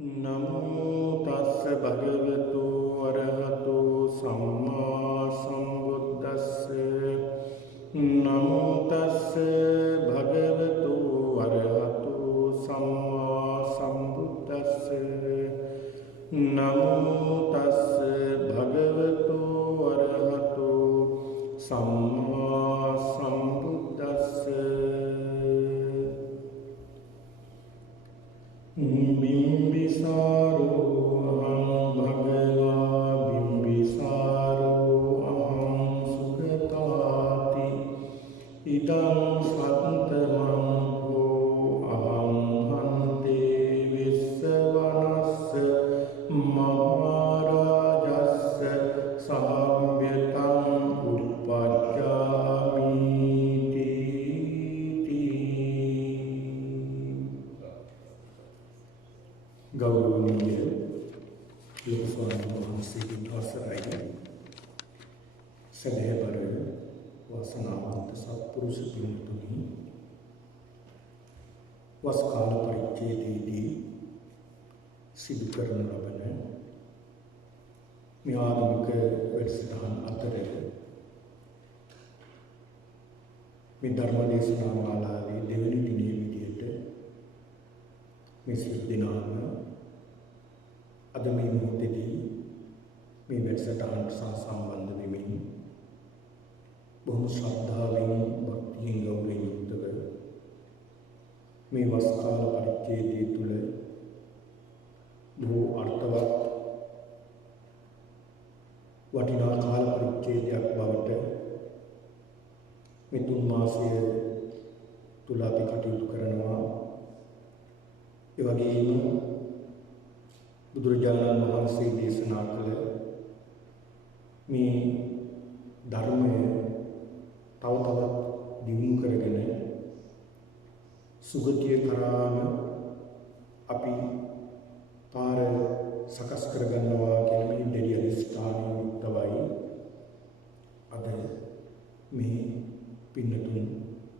නමෝ තස්ස භගවතු අරහතු සම්මා සම්බුද්දස්ස නමෝ තස්ස භගවතු අරහතු සම්මා සම්බුද්දස්ස නමෝ තස්ස භගවතු අරහතු සම්මා සම්බුද්දස්ස බිම්බිසාරෝ අහං භගවා බිම්බිසාරෝ අහං සුගතාති ඉදං සත්තමං හෝ අහං හන්තේ විස්සවනස්ස මහරජස්ස සාම්භ්‍යතං උප්පජ්ජාමිති. ගෞරවනීය ලෝකස්වාමීන් වහන්සේගේ අවසරයි සදහබර වාසනාවන්ත සත්පුරුෂ පින්තුනි, වස් කාල පරිච්ඡේදයේදී සිදු කරන ලබන මේ ආගමික වැඩසටහන් අතර මේ ධර්ම දේශනා මාලාවේ දෙවැනි දිනේ විදියට මේ සියලු දෙනාම අද මේ මොහොතේදී මේ වැඩසටහනට සම්බන්ධ වෙමින් බොහොම ශ්‍රද්ධාවෙන් භක්තියෙන් ගෞරවයෙන් යුක්තව මේ වස් කාල පරිච්ඡේදය තුළ බොහෝ අර්ථවත් වටිනා කාල පරිච්ඡේදයක් බවට මේ තුන් මාසය තුළ අපි කටයුතු කරනවා. ඒ වගේම බුදුරජාණන් වහන්සේ දේශනා කළ මේ ධර්මය තව තවත් දියුණු කරගෙන සුගතිය කරාම අපි පාර සකස් කරගන්නවා කියන මේ දෙවි අධිෂ්ඨානයෙන් යුක්තවයි අද මේ පින්නතුන්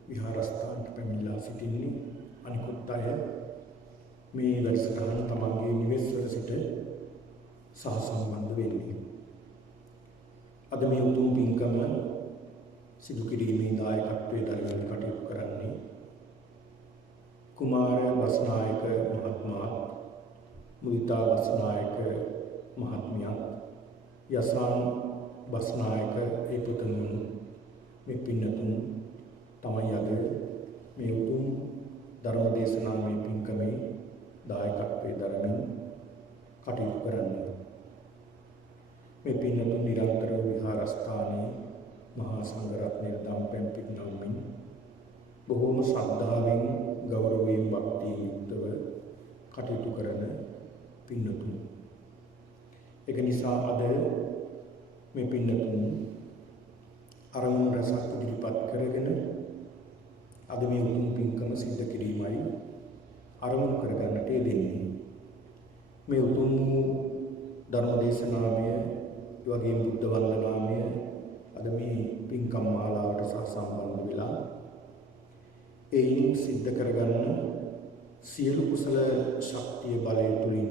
විහාරස්ථානට පැමිණලා සිටින්නේ. අනිකුත් අය මේ වැඩසටහන තමන්ගේ නිවෙස්වල සිට සහසම්බන්ධ වෙන්නේ. අද මේ උතුම් පින්කම සිදු කිරීමේ දායකත්වයේ දරමින් කටයුතු කරන්නේ කුමාර වස්නායක මහත්මයා, මුදිතා වස්නායක මහත්මිය, යසන් වස්නායක ඒ පුතුණුන් මේ පින්නතුන් තමයි අද මේ උතුම් ධර්ම දේශනාවේ පින්කමේ දායකත්වයේ දරමින් කටයුතු කරන්නේ. මේ පින්නතුන් නිරන්තර විහාරස්ථානයේ මහා සංඝරත්නයේ දම්පැන් පිරිනමමින් බොහෝම ශ්‍රද්ධාවෙන් ගෞරවයෙන් භක්තියෙන් යුක්තව කටයුතු කරන පින්නතුන්. ඒක නිසා අද මේ පින්නතුන් අරමුණු රසක් ඉදිරිපත් කරගෙන අද මේ උතුම් පින්කම සිද්ධ කිරීමයි අරමුණු කරගන්නට යෙදෙන්නේ. මේ උතුම් ධර්ම දේශනාමය වගේම බුද්ධ වන්දනාමය අද මේ පින්කම් මාලාවට සම්බන්ධ වෙලා එයින් සිද්ධ කරගන්න සියලු කුසල ශක්තිය බලය තුලින්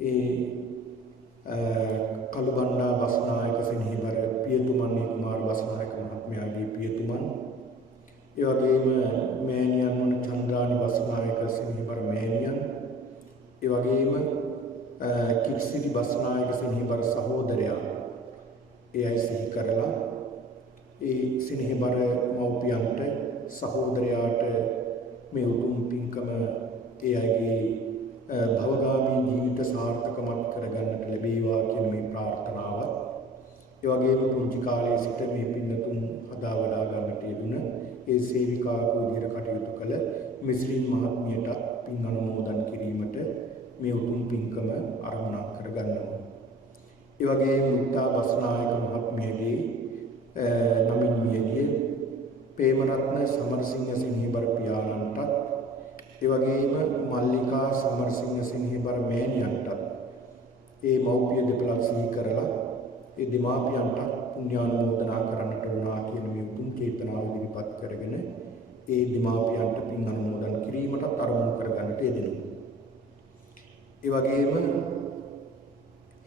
ඒ කළුබණ්ඩා බස්නායක සෙනෙහබර පියතුමන් කුමාර බස්නායක මහත්මයාගේ පියතුමන්, ඒ වගේම මෑණියන් වන චන්ද්‍රානි බස්නායක සෙනෙහබර මෑණියන්, ඒ වගේම කිර්සිරි බස්නායක සෙනෙහබර සහෝදරයා, ඒ අය සිහි කරලා ඒ සෙනෙහබර මව්පියන්ට සහෝදරයාට මේ උතුම් පින්කම ඒ අයගේ භවගාමී ජීවිත සාර්ථකමත් කරගන්නට ලැබේවා කියන මේ ප්‍රාර්ථනාවත්, ඒ වගේම පුංචි කාලයේ සිට මේ පින්නතුන් හදා වඩා ගන්නට යෙදුන ඒ සේවිකාවක විදිහට කටයුතු කළ මිස්ලින් මහත්මියට පින් අනුමෝදන් කිරීමට මේ උතුම් පින්කම ආරම්භ කරගන්නවා. ඒ වගේම මුත්තා බස්නායක මහත්මියගේ නමින් මියගිය ප්‍රේමරත්න සමරසිංහ සිංහබර පියාණන්ටත්, ඒ වගේම මල්ලිකා සමරසිංහ සිංහබර මෑණියන්ටත් ඒ මව්පිය දෙපළක් සිහි කරලා ඒ දෙමාපියන්ට පුණ්‍යානුමෝදනා කරන්නට වුණා කියන මේ උතුම් චේතනාව ඉදිරිපත් කරගෙන ඒ දෙමාපියන්ට පින් අනුමෝදන් කිරීමට අරමුණු කරගන්නට යෙදෙනවා. ඒ වගේම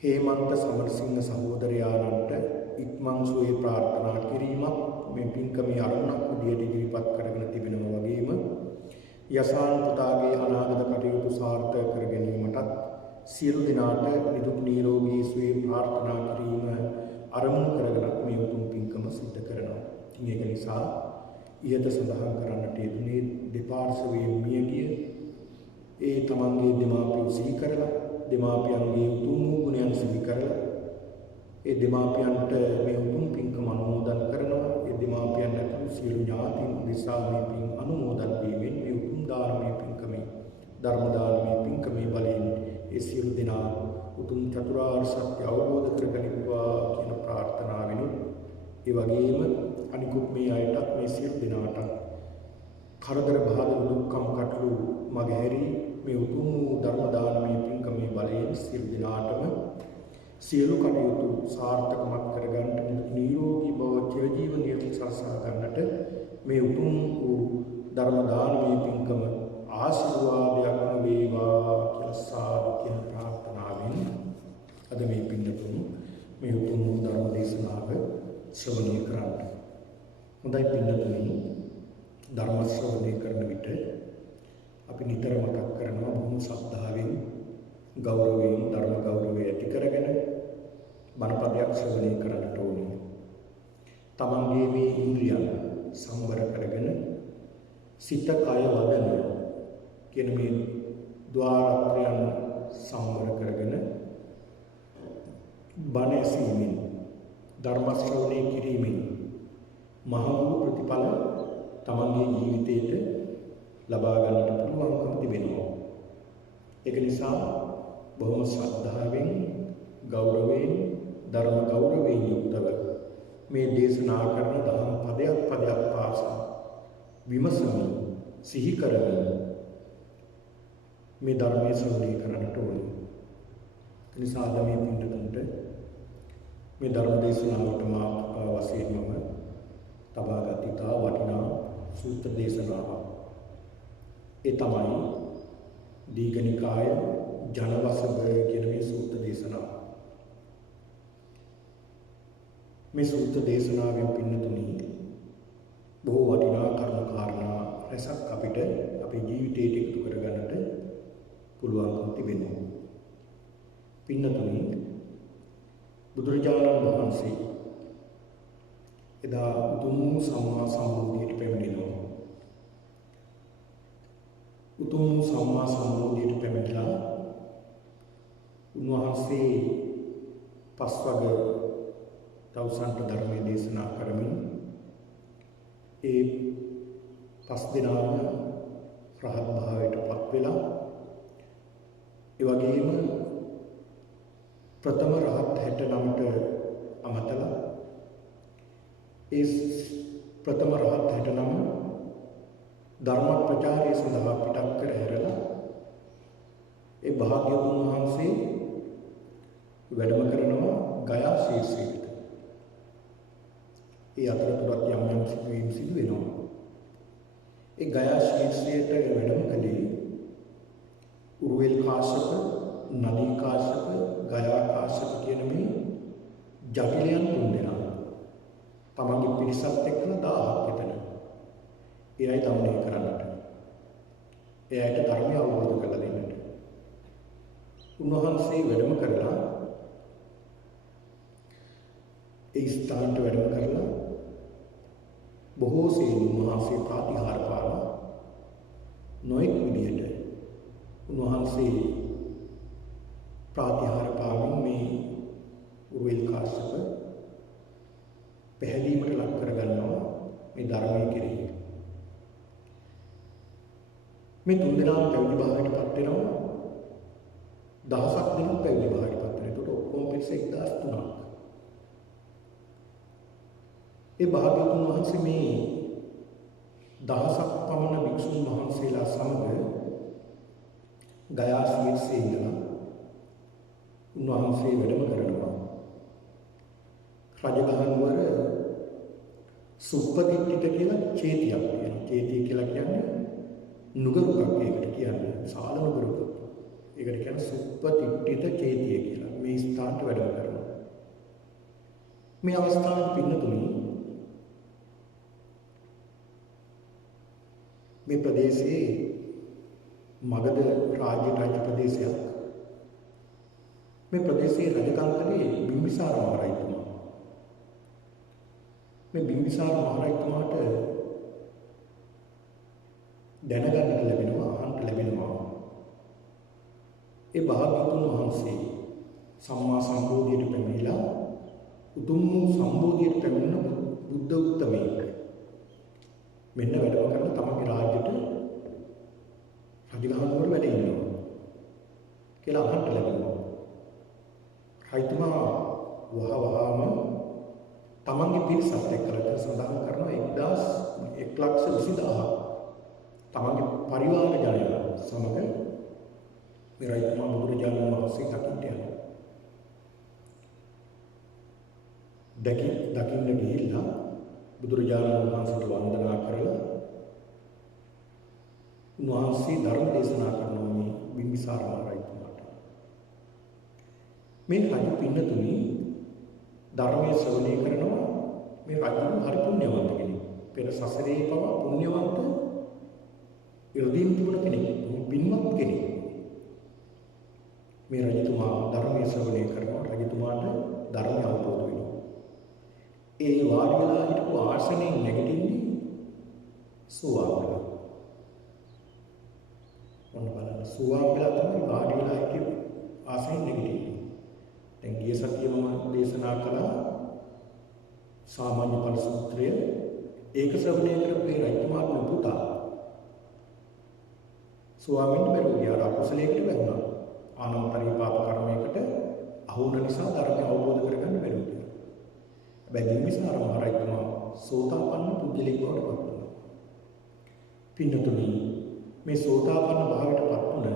හේමන්ත සමරසිංහ සහෝදරයාණන්ට ඉක්මන් සුවේ ප්‍රාර්ථනා කිරීමක් මේ පින්කමේ අරමුණක් විදියට ඉදිරිපත් කරගෙන තිබෙනවා වගේම යසාන් පුතාගේ අනාගත කටයුතු සාර්ථක කර ගැනීමටත් සියලු දෙනාට නිදුක් නිරෝගී සුවේ ප්‍රාර්ථනා කිරීම අරමුණු කරගෙන මේ උතුම් පින්කම සිද්ධ කරනවා. ඉතින් ඒක නිසා ඉහත සඳහන් කරන්නට යෙදුනේ දෙපාර්ශ්වයේ මියගිය ඒ තමන්ගේ දෙමාපියන් සිහි කරලා දෙමාපියන්ගේ උතුම් ගුණයන් සිහි කරලා ඒ දෙමාපියන්ට මේ උතුම් පින්කම අනුමෝදන් කරනවා. ඒ දෙමාපියන් ඇතුළු සියලු ඥාතීන් උදෙසා මේ පින් අනුමෝදන් වීමෙන් මේ උතුම් දානමය පින්කමේ ධර්ම දානමය පින්කමේ බලයෙන් ඒ සියලු දෙනා උතුම් චතුරාර්ය සත්‍ය අවබෝධ කරගනිත්වා කියන ප්‍රාර්ථනාවෙන් ඒ වගේම අනිකුත් මේ අයටත් මේ සියලු දෙනාට කරදර බාධා දුක්ඛම් කටළු මගහැරී මේ උතුම් ධර්ම දානමය පින්කමේ බලයෙන් සියලු දෙනාටම සියලු කටයුතු සාර්ථකමත් කරගන්නට නිරෝගී බව චිරජීවනයේ සලසා ගන්නට මේ උතුම් වූ ධර්ම දානමය පින්කම ආශිර්වාදයක් වේවා කියලා සාදු කියන ප්‍රාර්ථනාවෙන් අද මේ පින්තුන් මේ උතුම් ධර්ම දේශනාව ශ්‍රවණය කරන්න. හොඳයි පින්තුනි, ධර්ම ශ්‍රවණය කරන විට අපි නිතර මතක් කරනවා බොහොම ශ්‍රද්ධාවෙන් ගෞරවයෙන් ධර්ම ගෞරවය ඇති කරගෙන බණපදයක් ශ්‍රවණය කරන්නට ඕනේ. තමන්ගේ මේ ඉන්ද්‍රියන් සංවර කරගෙන සිත කය වදන කියන මේ ద్వාරත්‍රයන් සංවර කරගෙන බණ ඇසීමෙන් ධර්ම ශ්‍රවණය කිරීමෙන් මහ වූ ප්‍රතිඵල තමන්ගේ ජීවිතයට ලබා ගන්නට පුළුවන්කම තිබෙනවා. ඒක නිසා බොහොම ශ්‍රද්ධාවෙන් ගෞරවයෙන් ධර්ම ගෞරවයෙන් යුක්තව මේ දේශනා කරන දහම් පදයක් පදයක් පාසා විමසමින් සිහි කරමින් මේ ධර්මයේ ශ්‍රවණය කරන්නට ඕනේ. ඒ නිසා අද මේ පින්තුන්ට මේ ධර්ම දේශනාවට මාතෘකාව වශයෙන්ම තබා ගත් ඉතා වටිනා සූත්‍ර දේශනාවක්. ඒ තමයි දීඝනිකාය ජනවසභ කියන මේ සූත්‍ර දේශනාව. මේ සූත්‍ර දේශනාවෙන් පින්නතුනි බොහෝ වටිනා කරුණු කාරණා රැසක් අපිට අපේ ජීවිතයට එකතු කරගන්නට පුළුවන්කම තිබෙනවා. පින්නතුනි බුදුරජාණන් වහන්සේ එදා උතුම් සම්මා සම්බුද්ධියට පැමිණෙනවා. උතුම් සම්මා සම්බුද්ධියට පැමිණලා උන්වහන්සේ පස්වග තවුසන්ට ධර්මයේ දේශනා කරමින් ඒ පස් දිනාම රහත් භාවයට පත් වෙලා ඒ වගේම ප්‍රථම රහත් 69ට අමතලා ඒ ප්‍රථම රහත් 69 ධර්ම ප්‍රචාරය සඳහා පිටත් කර හැරලා ඒ භාග්‍යවතුන් වහන්සේ වැඩම කරනවා ගයා ශීර්ෂයට. ඒ අතරතුරත් යම් යම් සිදුවීම් සිදු වෙනවා. ඒ ගයා ශීර්ෂයට වැඩම කළේ උරුවෙල් කාශ්‍යප, නදී කාශ්‍යප, ගයා කාශ්‍යප කියන මේ ජටිලයන් තුන්දෙනා. තමන්ගේ පිරිසත් එක්කලා 1000ක් විතර. ඒ අය දමනය කරන්නට. ඒ අයට ධර්මය අවබෝධ කරලා දෙන්නට. උන්වහන්සේ වැඩම කරලා ඒ ස්ථානට වැඩම කරලා බොහෝ සෙයින් උන්වහන්සේ ප්‍රාතිහාර පාලා නොඑක් විදියට උන්වහන්සේ ප්‍රාතිහාර පාමින් මේ උරුවෙල් කාශ්‍යප පැහැදීමට ලක් කරගන්නවා මේ ධර්මයේ කෙරෙහි. මේ තුන්දෙනාම පැවිදි භාවයට පත් වෙනවා. දහසක් දෙනෙක් පැවිදි භාවයට පත් වෙනවා. ඒකට ඔක්කොම පිරිස 1003ක්. ඒ භාග්‍යවතුන් වහන්සේ මේ දහසක් පමණ භික්ෂුන් වහන්සේලා සමග ගයා ශීර්ෂයේ ඉඳලා උන්වහන්සේ වැඩම කරනවා. රජගහනුවර සුප්පතිට්ඨිත කියලා චේතියක් තියෙනවා. චේතිය කියලා කියන්නේ නුගරුකක්. ඒකට කියන්නේ සාල නුගරුක. ඒකට කියන්නේ විපට්ඨිත චේතිය කියලා මේ ස්ථානට වැඩම කරනවා. මේ අවස්ථාවේ පින්නතුනි මේ ප්‍රදේශයේ මගධ රාජ්‍ය ප්‍රදේශයක්. මේ ප්‍රදේශයේ රජකම් කළේ බිම්බිසාර මහරජතුමා. මේ බිම්බිසාර මහරජතුමාට දැනගන්නට ලැබෙනවා, අහන්නට ලැබෙනවා. ඒ භාග්‍යවතුන් වහන්සේ සම්මා සම්බෝධියට පැමිණිලා උතුම් සම්බෝධියට පැමිණෙන බුද්ධ උත්තමයෙක්. මෙන්න වැඩම කරන තමන්ගේ රාජ්‍යට රජගහනුවර වැඩ ඉන්නවා කියලා අහන්නට ලැබෙනවා. රජතුමා වහවහාම තමන්ගේ පිරිසත් එක්කලා සඳහන් කරනවා 1,20000 තමන්ගේ පරිවාර ජනයා සමග මේ රජතුමා බුදුරජාණන් වහන්සේ දකින්න යනවා. දකින්න ගිහිල්ලා බුදුරජාණන් වහන්සේට වන්දනා කරලා උන්වහන්සේ ධර්ම දේශනා කරනවා මේ බිම්බිසාර මහරජතුමාට. මේ රජු පින්නතුනි ධර්මයේ ශ්‍රවණය කරනවා. මේ රජු හරි පුණ්‍යවන්ත කෙනෙක්. පෙර සසරේ පවා පුණ්‍යවන්ත ඉර්ධීන් තිබුණ කෙනෙක්. පින්වත් කෙනෙක්. මේ රජතුමා ධර්මයේ ශ්‍රවණය කරනවා. රජතුමාට ධර්මය අවබෝධ වෙනවා. ඒ වාඩි වෙලා හිටපු ආසනයෙන් නැගිටින්නේ සෝවාන් වෙලා. ඔන්න බලන්න සෝවාන් වෙලා තමයි වාඩි වෙලා හිටපු ආසනයෙන් නැගිටින්නේ. දැන් ගිය සතියේ මම දේශනා කළා සාමාන්‍ය ඵල සූත්‍රය. ඒක ශ්‍රවණය කරපු ඒ රජතුමාගේ පුතා සෝවාන් වෙන්න බැරුව ගියා. අකුසලයකට වැටුණා. ආනන්තරී පාප කර්මයකට අහු වුණ නිසා ධර්මය අවබෝධ කරගන්න බැරුව ගියා. හැබැයි බිම්බිසාර මහරජතුමා සෝතාපන්න පුද්ගලෙක් බවට පත් වුණා. පින්නතුනි මේ සෝතාපන්න භාවයට පත් වුණ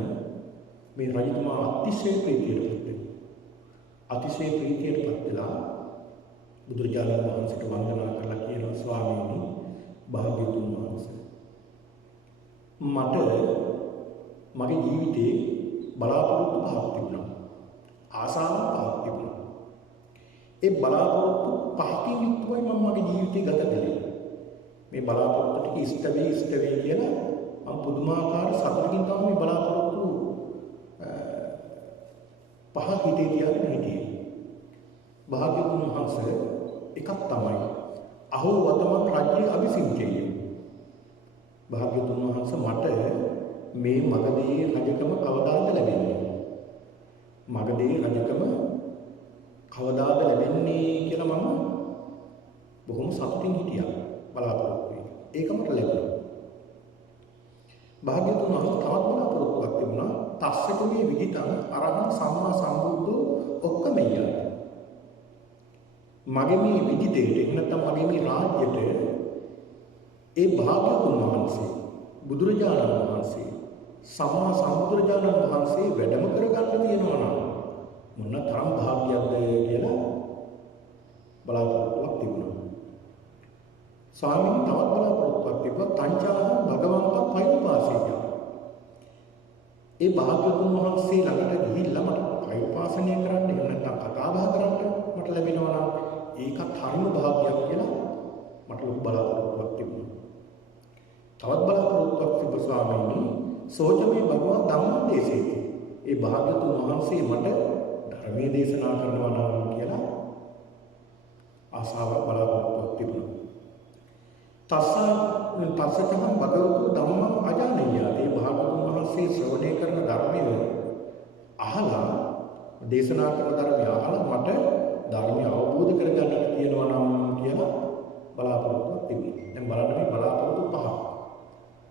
මේ රජතුමා අතිශය ප්‍රීතියට පත් වෙනවා. අතිශය ප්‍රීතියට පත් වෙලා බුදුරජාණන් වහන්සේට වන්දනා කරලා කියනවා ස්වාමීනි භාග්‍යවතුන් වහන්සේ මට මගේ ජීවිතේ බලාපොරොත්තු පහක් තිබුණා. ආසාවන් පහක් තිබුණා. ඒ බලාපොරොත්තු පහකින් යුක්තවයි මම මගේ ජීවිතය ගත කළේ. මේ බලාපොරොත්තු ටික ඉෂ්ට වේ කියලා මම පුදුමාකාර සතුටකින් තමයි මේ බලාපොරොත්තු පහ හිතේ තියාගෙන හිටියේ. භාග්‍යවතුන් වහන්සේ එකක් තමයි අහෝ වතමන් රාජ්‍ය අභිසිංචය. භාග්‍යවතුන් වහන්සේ මට මේ මගධයේ රජකම කවදාද ලැබෙන්නේ? මගධයේ රජකම කවදාද ලැබෙන්නේ කියලා මම බොහොම සතුටින් හිටියා බලාපොරොත්තු වෙලා. ඒක මට ලැබුණා. භාග්‍යවතුන් වහන්සේ තවත් බලාපොරොත්තුවක් තිබුණා. තස්සකමේ විදිතං අරහං සම්මා සම්බුද්ධෝ ඔක්කමෙය්‍ය. මගේ මේ විදිතේට එන්නතම මගේ මේ රාජ්‍යයට ඒ භාග්‍යවතුන් වහන්සේ බුදුරජාණන් වහන්සේ සම්මා සම්බුදුරජාණන් වහන්සේ වැඩම කරගන්න තියෙනවා නම් මොන තරම් භාග්‍යයක්ද කියලා බලාපොරොත්තුවක් තිබුණා. ස්වාමීන් තවත් බලාපොරොත්තුවක් තිබුණා තංචාහං භගවන්තං පෛරුපාසීය. ඒ භාග්‍යවතුන් වහන්සේ ළඟට ගිහිල්ලා මට පෛරුපාසනය කරන්න එහෙම නැත්නම් කතා බහ කරන්න මට ලැබෙනවා නම් ඒකත් හරිම භාග්‍යයක් කියලා මට ලොකු බලාපොරොත්තුවක් තිබුණා. තවත් බලාපොරොත්තුවක් තිබුණා ස්වාමීනි සෝචමේ භගවා ධම්ම දේශේති. ඒ භාග්‍යවතුන් වහන්සේ මට ධර්මයේ දේශනා කරනවා නම් කියලා ආසාවක් බලාපොරොත්තුවක් තිබුණා. තස්සචහං භගවතු ධම්මං අජානීය. ඒ භාග්‍යවතුන් වහන්සේ ශ්‍රවණය කරන ධර්මය අහලා දේශනා කරන ධර්මය අහලා මට ධර්මය අවබෝධ කරගන්න තියෙනවා නම් කියලා බලාපොරොත්තුවක් තිබුණා. දැන් බලන්න මේ බලාපොරොත්තු පහ.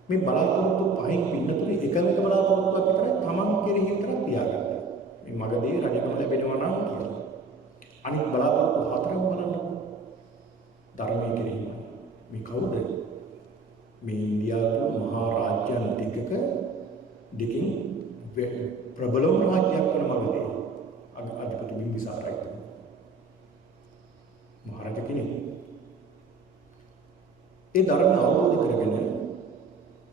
මේ බලාපොරොත්තු පහෙන් පින්නතුනේ එකම බලාපොරොත්තුවක් විතරයි තමන් කෙරෙහි විතරක් තියාගත්තා. මේ මගදී රජකම ලැබෙනවා නම් කියලා. අනිත් බලාපොරොත්තු හතරක් බලන්න. ධර්මයේ කෙරෙහි. මේ කවුද? මේ ඉන්දියාවේ මහා රාජ්‍යයන් දෙකකින් ප්‍රබලම රාජ්‍යයක් වන මගදී අධිපති බිම්බිසාරයි. මහරජ කෙනෙක්. ඒ ධර්ම අවබෝධ කරගෙන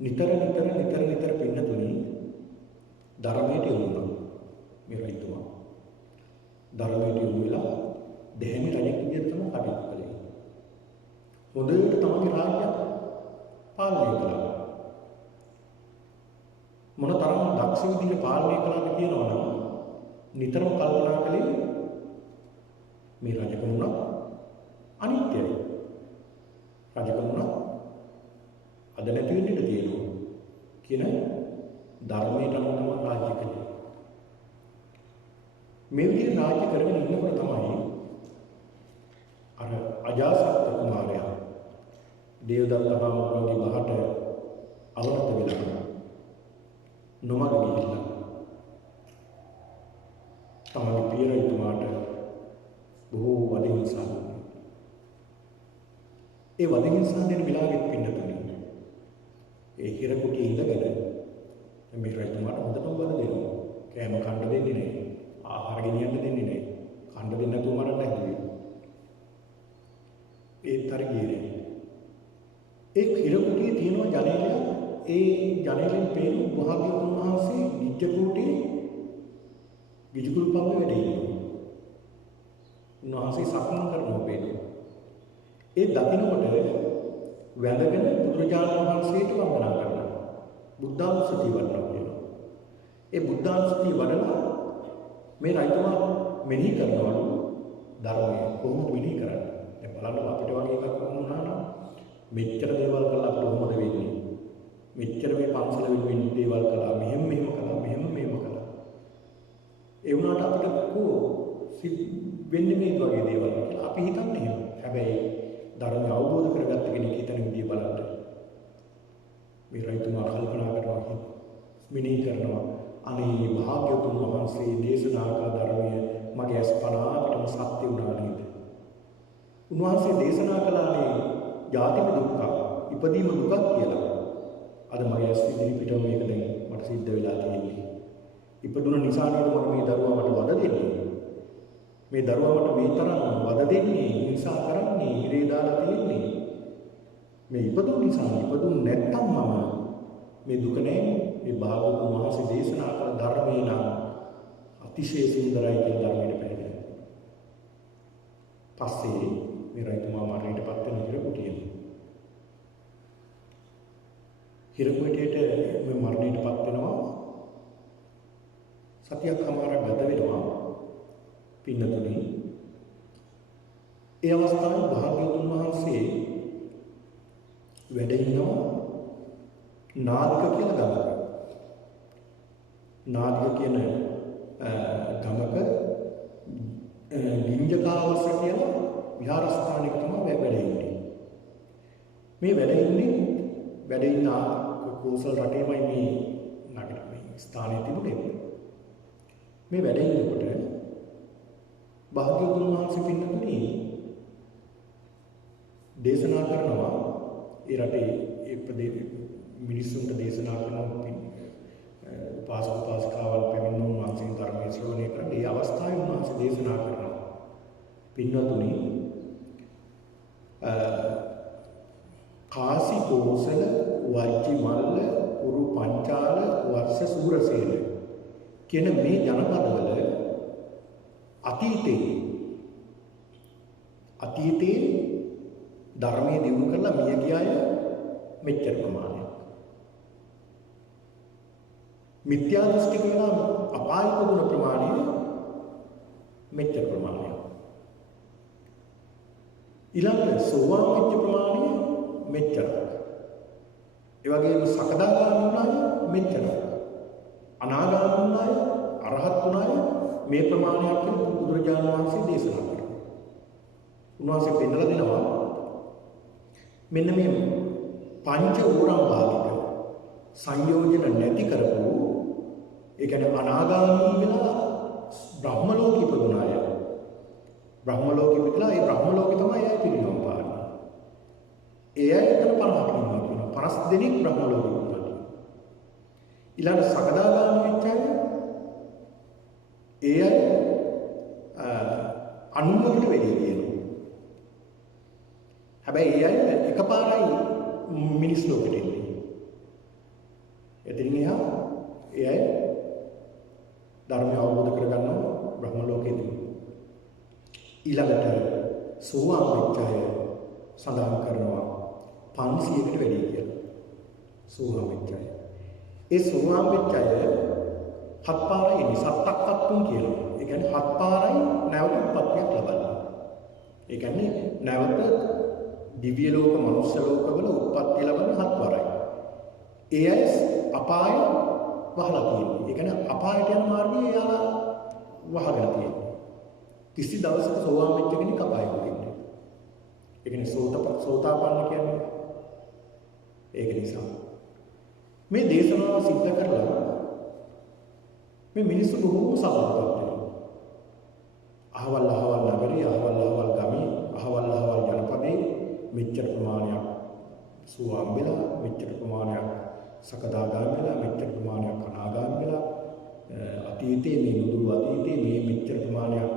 නිතර පින්නතුනි ධර්මයට යොමුනවා. මේ රජතුමා. ධර්මයට යොමු වෙලා දෙහිමි රජෙක් විදිහට තමයි කටයුතු කළේ. හොඳට තමගේ රාජ්‍යය පාලනය කළා. මොන තරම් දක්ෂ විදිහට පාලනය කළාද කියනවා නම් නිතරම කල්පනා කළේ මේ රජකම අනිත්‍යයි. රජකම අද නැති වෙන්න ඉඩ තියෙනවා කියන ධර්මයට අනුව තමයි රාජ්‍ය කළේ. මේ විදිහට රාජ්‍ය කරගෙන ඉන්නකොට තමයි අර අජාසත් කුමාරයා දේවදත්ත මහරජාගේ බහට අවනත වෙලා නොමග ගිහිල්ලා තමගේ පිය රජතුමාට බොහෝ වදහිංසා දුන්නා. ඒ වදහිංසා දෙන වෙලාවෙත් පින්නතුනි ඒ හිර කුටියේ ඉඳගෙන මේ රජතුමාට හොඳටම වද දෙනවා. කෑම කන්න දෙන්නේ නැහැ. ආහාර ගෙනියන්න දෙන්නේ නැහැ. කන්න දෙන්නේ නැතුව මරන්න හැදුවේ. ඒ තරගියේ ඒ හිර කුටියේ තියෙන ජනේලය ඒ ජනේලෙන් පේන භාග්‍යවතුන් වහන්සේ නිත්‍ය කුටියේ විජිකුල් පවුවේ වැඩ ඉන්නවා. උන්වහන්සේ සක්මන් කරනවා පේනවා. ඒ දකින්නකොට වැඳගෙන බුදුරජාණන් වහන්සේට වන්දනා කරනවා. බුද්ධානුස්සතිය වඩනවා කියනවා. ඒ බුද්ධානුස්සතිය වඩලා මේ රජතුමා මෙනෙහි කරනවලු ධර්මය කොහොමද මෙනෙහි කරන්නේ? දැන් බලන්න අපිට වගේ එකක් වුණා නම් මෙච්චර දේවල් කළා අපිට කොහොමද වෙන්නේ? මෙච්චර මේ පන්සල වෙනුවෙන් දේවල් කළා, මෙහෙම කළා. ඒ වුණාට අපිට වෙන්නේ මේ වගේ දේවල් කියලා අපි හිතන්නේ එහෙම. හැබැයි ධර්මය අවබෝධ කරගත්ත කෙනෙක් හිතන විදිය බලන්න. මේ රජතුමා කල්පනා කරනවා, මෙනෙහි කරනවා. අනේ භාග්‍යවතුන් වහන්සේ දේශනා කළ ධර්මය මගේ අස්පනාකටම සත්‍ය වුණා නේද? උන්වහන්සේ දේශනා කළානේ ජාතික දුක්ඛ, ඉපදීම දුකක් කියලා. අද මගේ ඇස් ඉදිරිපිටම මේක දැන් මට සිද්ධ වෙලා තියෙන්නේ. ඉපදුන නිසා නේද මම මේ දරුවා මට වද දෙන්නේ. මේ දරුවා මට මේ තරම් වද දෙන්නේ නිසා කරන්නේ ඉරේ දාලා තියෙන්නේ. මේ ඉපදුන නිසා ඉපදුන නැත්තම් මම මේ දුක නැහැ. මේ භාගතුන් වහන්සේ දේශනා කළ ධර්මේ නම් අතිශය සුන්දරයි කියන ධර්මයට පැහැදිලි. පස්සේ මේ රජතුමා මරණයටපත් වෙන හිර කුටියේ. හිර කුටියට මේ මරණයටපත් වෙනවා. සතියක් සමාරක් ගත වෙනවා. පින්නතුනි. ඒ අවස්ථාවේ භාග්‍යවතුන් වහන්සේ වැඩ ඉන්නවා නාදික කියලා ගමක. නාදික කියන ගමක ගිංජකාවස කියලා විහාරස්ථානයක තමයි වැඩ ඉන්නේ. මේ වැඩ ඉන්න කෝසල් රටේමයි මේ නගර මේ ස්ථානයේ තිබුණේ. මේ වැඩ ඉන්නකොට භාග්‍යවතුන් වහන්සේ පින්නතුනි දේශනා කරනවා ඒ රටේ මිනිස්සුන්ට දේශනා කරන පාසකාවල් පැමිණුණු වහන්සේ ධර්මයේ ශ්‍රවණය කරන ඒ අවස්ථාවේ වහන්සේ දේශනා කරනවා පින්නතුනි කාසි කෝසල වජ්ජි මල්ල කුරු පංචාල වර්ෂ සූරසේන කියන මේ ජනපදවල අතීතේ ධර්මයේ දිනු කරලා මිය ගියාය මෙච්චර ප්‍රමාණයක්. මිත්‍යා දෘෂ්ටි වෙනා අපායික ගුණ ප්‍රමාණය මෙච්චර ප්‍රමාණයක්. ඊළඟට සෝවාන් වෙච්ච ප්‍රමාණය මෙච්චරක්. ඒ වගේම සකදාගාමී වුණාය මෙච්චරක්. අනාගාමී වුණාය අරහත් වුණාය මේ ප්‍රමාණයක් කියලා බුදුරජාණන් වහන්සේ දේශනා කරනවා. උන්වහන්සේ පෙන්නලා දෙනවා මෙන්න මේ පංච ඕරම් භාවික සංයෝජන නැති කරපු ඒ කියන්නේ අනාගාමී වෙලා බ්‍රහ්ම ලෝකෙ ඉපදුනාය. බ්‍රහ්ම ලෝකෙ ඉපදලා ඒ බ්‍රහ්ම ලෝකෙ තමයි අය පිළිගම් පාන්නේ. ඒ අය එතන 50ක් ඉන්නවා කියනවා. 50 දෙනෙක් බ්‍රහ්ම ලෝකෙ ඉපදුනා. ඊළඟ සකදාගාමී වෙච්ච අය ඒ අය අනුන්වකට වෙලිය කියනවා. හැබැයි ඒ අය එකපාරයි මිනිස් ලෝකෙට එන්නේ. එතනින් එහා ඒ අය ධර්මය අවබෝධ කරගන්න ඊළඟට සෝවාන් වෙච්ච අය සඳහන් කරනවා 500කට වැඩි කියලා. සෝවාන් වෙච්ච අය. ඒ සෝවාන් වෙච්ච අය හත් පාරයි ඉන්නේ සත්තක්කත්තුන් කියනවා. ඒ කියන්නේ හත් පාරයි නැවත උපත්තියක් ලබනවා. ඒ කියන්නේ නැවත දිව්‍ය ලෝක, මනුෂ්‍ය ලෝකවල උපත්ති ලබන හත් පාරයි. ඒ අය අපාය වහලා තියෙනවා. ඒ කියන්නේ අපායට යන මාර්ගය යාලා වහගෙන තියෙනවා. කිසි දවසක සෝවාන් වෙච්ච කෙනෙක් අපායට යන්නේ. ඒ කියන්නේ සෝතාපන්න කියන්නේ ඒක නිසා මේ දේශනාව සිද්ධ කරලා මේ මිනිස්සු බොහෝම සතුටුපත් වෙනවා. අහවල් නගරේ, අහවල් ගමේ, අහවල් ජනපදේ මෙච්චර ප්‍රමාණයක් සෝවාන් වෙලා, මෙච්චර ප්‍රමාණයක් සකදාගාමී වෙලා, මෙච්චර ප්‍රමාණයක් අනාගාමී වෙලා, අතීතයේ මේ නුදුරු අතීතයේ මේ මෙච්චර ප්‍රමාණයක්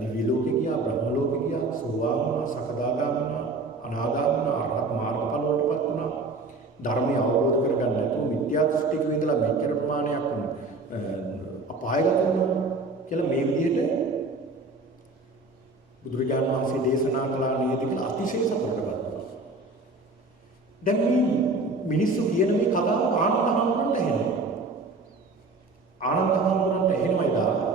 දිව්‍ය ලෝකෙ ගියා, බ්‍රහ්ම ලෝකෙ ගියා, සෝවාන් වුණා, සකදාගාමී වුණා, අනාගාමී වුණා, අරහත් මාර්ගඵල වලටපත් වුණා. ධර්මය අවබෝධ කරගන්න නැතුව මිත්‍යා දෘෂ්ටික විඳලා මෙච්චර ප්‍රමාණයක් අපායගත වුණා කියලා මේ විදිහට බුදුරජාණන් වහන්සේ දේශනා කළා නේද කියලා අතිශය සතුටට ගත්තා. දැන් මේ මිනිස්සු කියන මේ කතාව ආනන්ද හාමුදුරන්ට ඇහෙනවා. ආනන්ද හාමුදුරන්ට ඇහෙනවා ඉතින්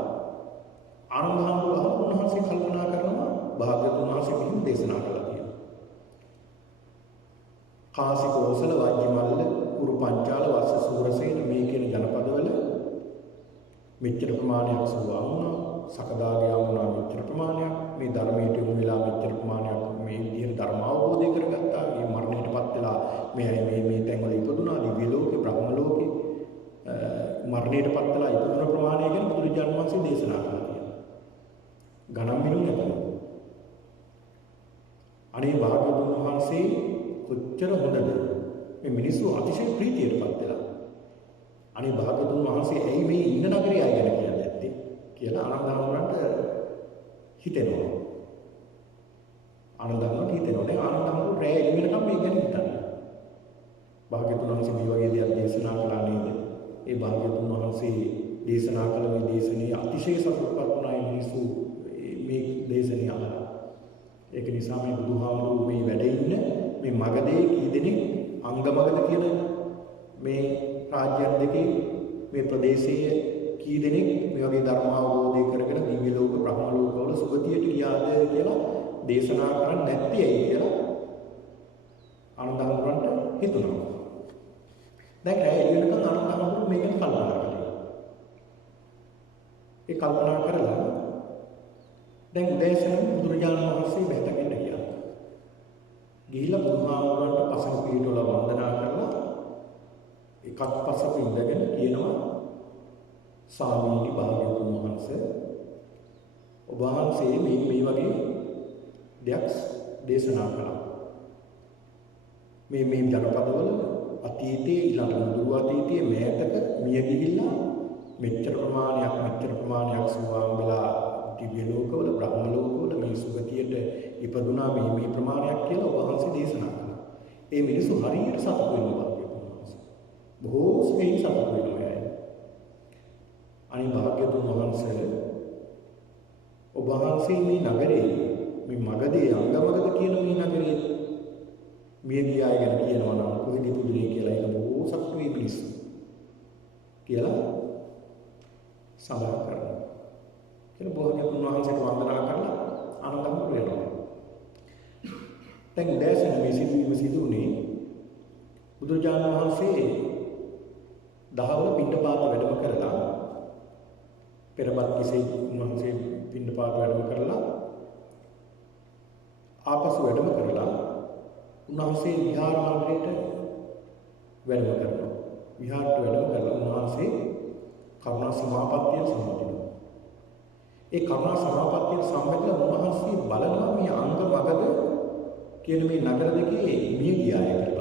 ආනන්ද හාමුදුරුවෝ උන්වහන්සේ කල්පනා කරනවා භාග්‍යවතුන් වහන්සේ මෙහෙම දේශනා කළා කියලා. කාසිකෝසල, වජ්ජමල්ල, කුරු පංචාල, වස්ස සූරසේන මේ කියන ජනපදවල මෙච්චර ප්‍රමාණයක් සෝවාන් වුණා, සකදාගාමී වුණා මෙච්චර ප්‍රමාණයක්, මේ ධර්මයට යොමු වෙලා මෙච්චර ප්‍රමාණයක් මේ විදිහට ධර්ම අවබෝධය කරගත්තා, මේ මරණයටපත් වෙලා මේ තැන්වල ඉපදුනා, දිව්‍ය ලෝකේ, බ්‍රහ්ම ලෝකේ මරණයටපත් වෙලා ඉපදුන ප්‍රමාණය ගැන බුදුරජාණන් වහන්සේ දේශනා කළා කියලා. ගණන් මිනුම් නැතුව. අනේ භාග්‍යවතුන් වහන්සේ කොච්චර හොඳද මේ මිනිස්සු අතිශය ප්‍රීතියටපත් වෙලා. අනේ භාග්‍යවතුන් වහන්සේ ඇයි මේ ඉන්න නගරය අය ගැන කියන්නේ නැත්තේ කියලා ආනන්ද හාමුදුරන්ට හිතෙනවා. ආනන්ද හාමුදුරන්ට හිතෙනවා. දැන් ආනන්ද හාමුදුරුවෝ රැය එළි වෙනකම් මේ ගැන හිතන්නේ. භාග්‍යවතුන් වහන්සේ මේ වගේ දේවල් දේශනා කළා නේද? ඒ භාග්‍යවතුන් වහන්සේ දේශනා කළ මේ දේශනේ අතිශය සතුටුපත් වුණා මිනිස්සු මේ දේශනේ අහලා. ඒක නිසා මේ බුදුහාමුදුරුවෝ මේ වැඩ ඉන්න මේ මගදී කී දෙනෙක් අංගමගද කියන මේ රාජ්‍යයන් දෙකේ මේ ප්‍රදේශයේ කී දෙනෙක් මේ වගේ ධර්ම අවබෝධය කරගෙන දිව්‍ය ලෝක, බ්‍රහ්ම ලෝකවල සුගතියට ගියාද කියලා දේශනා කරන්නේ නැත්තේ ඇයි කියලා ආනන්ද හාමුදුරන්ට හිතුණා. දැන් ඇයි එළියනකම් ආනන්ද හාමුදුරුවෝ මේක කල්පනා කළේ. ඒ කල්පනා කරලා දැන් උදෑසන බුදුරජාණන් වහන්සේ බැහැගෙන ගියා. ගිහිල්ලා බුදුහාමුදුරන්ට පසඟ පිටවල වන්දනා කරලා එකක් පසක ඉඳගෙන කියනවා ස්වාමීනි භාග්‍යවතුන් වහන්සේ ඔබ වහන්සේ මේ වගේ දෙයක් දේශනා කළා. මේ ජනපදවල අතීතයේ ඊළඟ නුදුරු අතීතයේ මෑතක මිය ගිහිල්ලා මෙච්චර ප්‍රමාණයක් සෝවාන් වෙලා දිව්‍ය ලෝකවල, බ්‍රහ්ම ලෝකවල මේ සුගතියට ඉපදුනා මේ ප්‍රමාණයක් කියලා ඔබ වහන්සේ දේශනා කළා. ඒ මිනිස්සු හරියට සතුටු වෙනවා. බොහෝ ස්නේහි සතුටු වෙනවා. අනේ භාග්‍යවතුන් වහන්සේ ඔබ වහන්සේ මේ නගරේ මේ මගදී අංගමගද කියන මේ නගරේ මිය ගියා ගැන කියනවා නම් කොහෙද ඉපදුනේ කියලා ඒක බොහෝ සතුටු වෙයි මිනිස්සු කියලා සඳහන් කරනවා. කියලා භාග්‍යවතුන් වහන්සේට වන්දනා කරලා ආනන්දම වෙනවා. දැන් දැසන මේ සිදුවීම සිදුුනේ බුදුරජාණන් වහන්සේ දහවල පිණ්ඩපාත වැඩම කරලා පෙරපත් කිසේ උන්වහන්සේ පිණ්ඩපාත වැඩම කරලා ආපසු වැඩම කරලා උන්වහන්සේ විහාර මණ්ඩලයට වැඩම කරනවා. විහාරට වැඩම කරලා උන්වහන්සේ කරුණා සමාපත්තිය සම්පූර්ණ. ඒ කරුණා සමාපත්තිය සම්බන්ධව උන්වහන්සේ බලනවා මේ අංග මගද කියන මේ නගර දෙකේ මිය ගියා කියලා.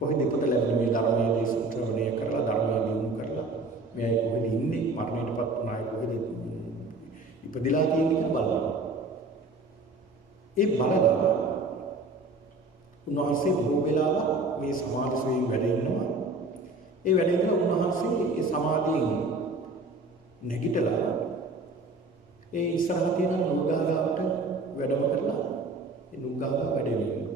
කොහෙද ඉපද ලැබෙන්නේ මේ ධර්මයේ දේශුත්‍රවණය කරලා ධර්මයේ දිනු කරලා මේ අය කොහෙද ඉන්නේ මරණයටපත් වුණා කොහෙද ඉපදිලා තියෙන්නේ කියලා බලනවා. ඒ බලලා උන්වහන්සේ බොහෝ වෙලාවක් මේ සමාධියෙන් වැඩ ඉන්නවා. ඒ වැඩ ඉඳලා උන්වහන්සේ ඒ සමාධියෙන් නැගිටලා ඒ ඉස්සරහ තියෙන නුගාගාවට වැඩම කරලා ඒ නුගාගා වැඩේ වෙනවා.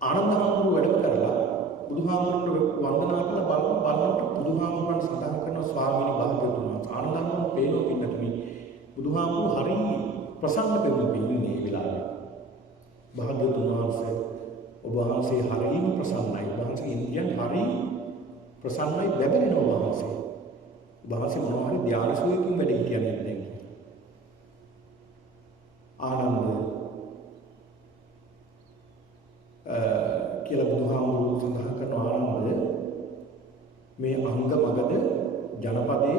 ආනන්ද හාමුදුරුවෝ වැඩම කරලා බුදුහාමුදුරුවෝ වන්දනා කළ බලනකොට බුදුහාමුදුරන් සඳහන් කරන ස්වාමීනි භාග්‍යවතුන් වහන්සේ ආනන්ද හාමුදුරුවෝ පේනවා පින්නතුනි බුදුහාමුදුරුවෝ හරි ප්‍රසන්න වෙන්න ඉන්නේ මේ වෙලාවේ. භාග්‍යවතුන් වහන්සේ ඔබ වහන්සේ හරිම ප්‍රසන්නයි. ඔබ වහන්සේ ඉන්දියන් හරි ප්‍රසන්නයි ලැබෙනවා ඔබ වහන්සේ. ඔබ වහන්සේ මොනවා හරි ධ්‍යාන සුවයකින් වැඩ කියන්නේ දැන්. ආනන්ද කියලා බුදුහාමුදුරුවෝ සඳහන් කරන ආනන්ද මේ අංග මගද ජනපදයේ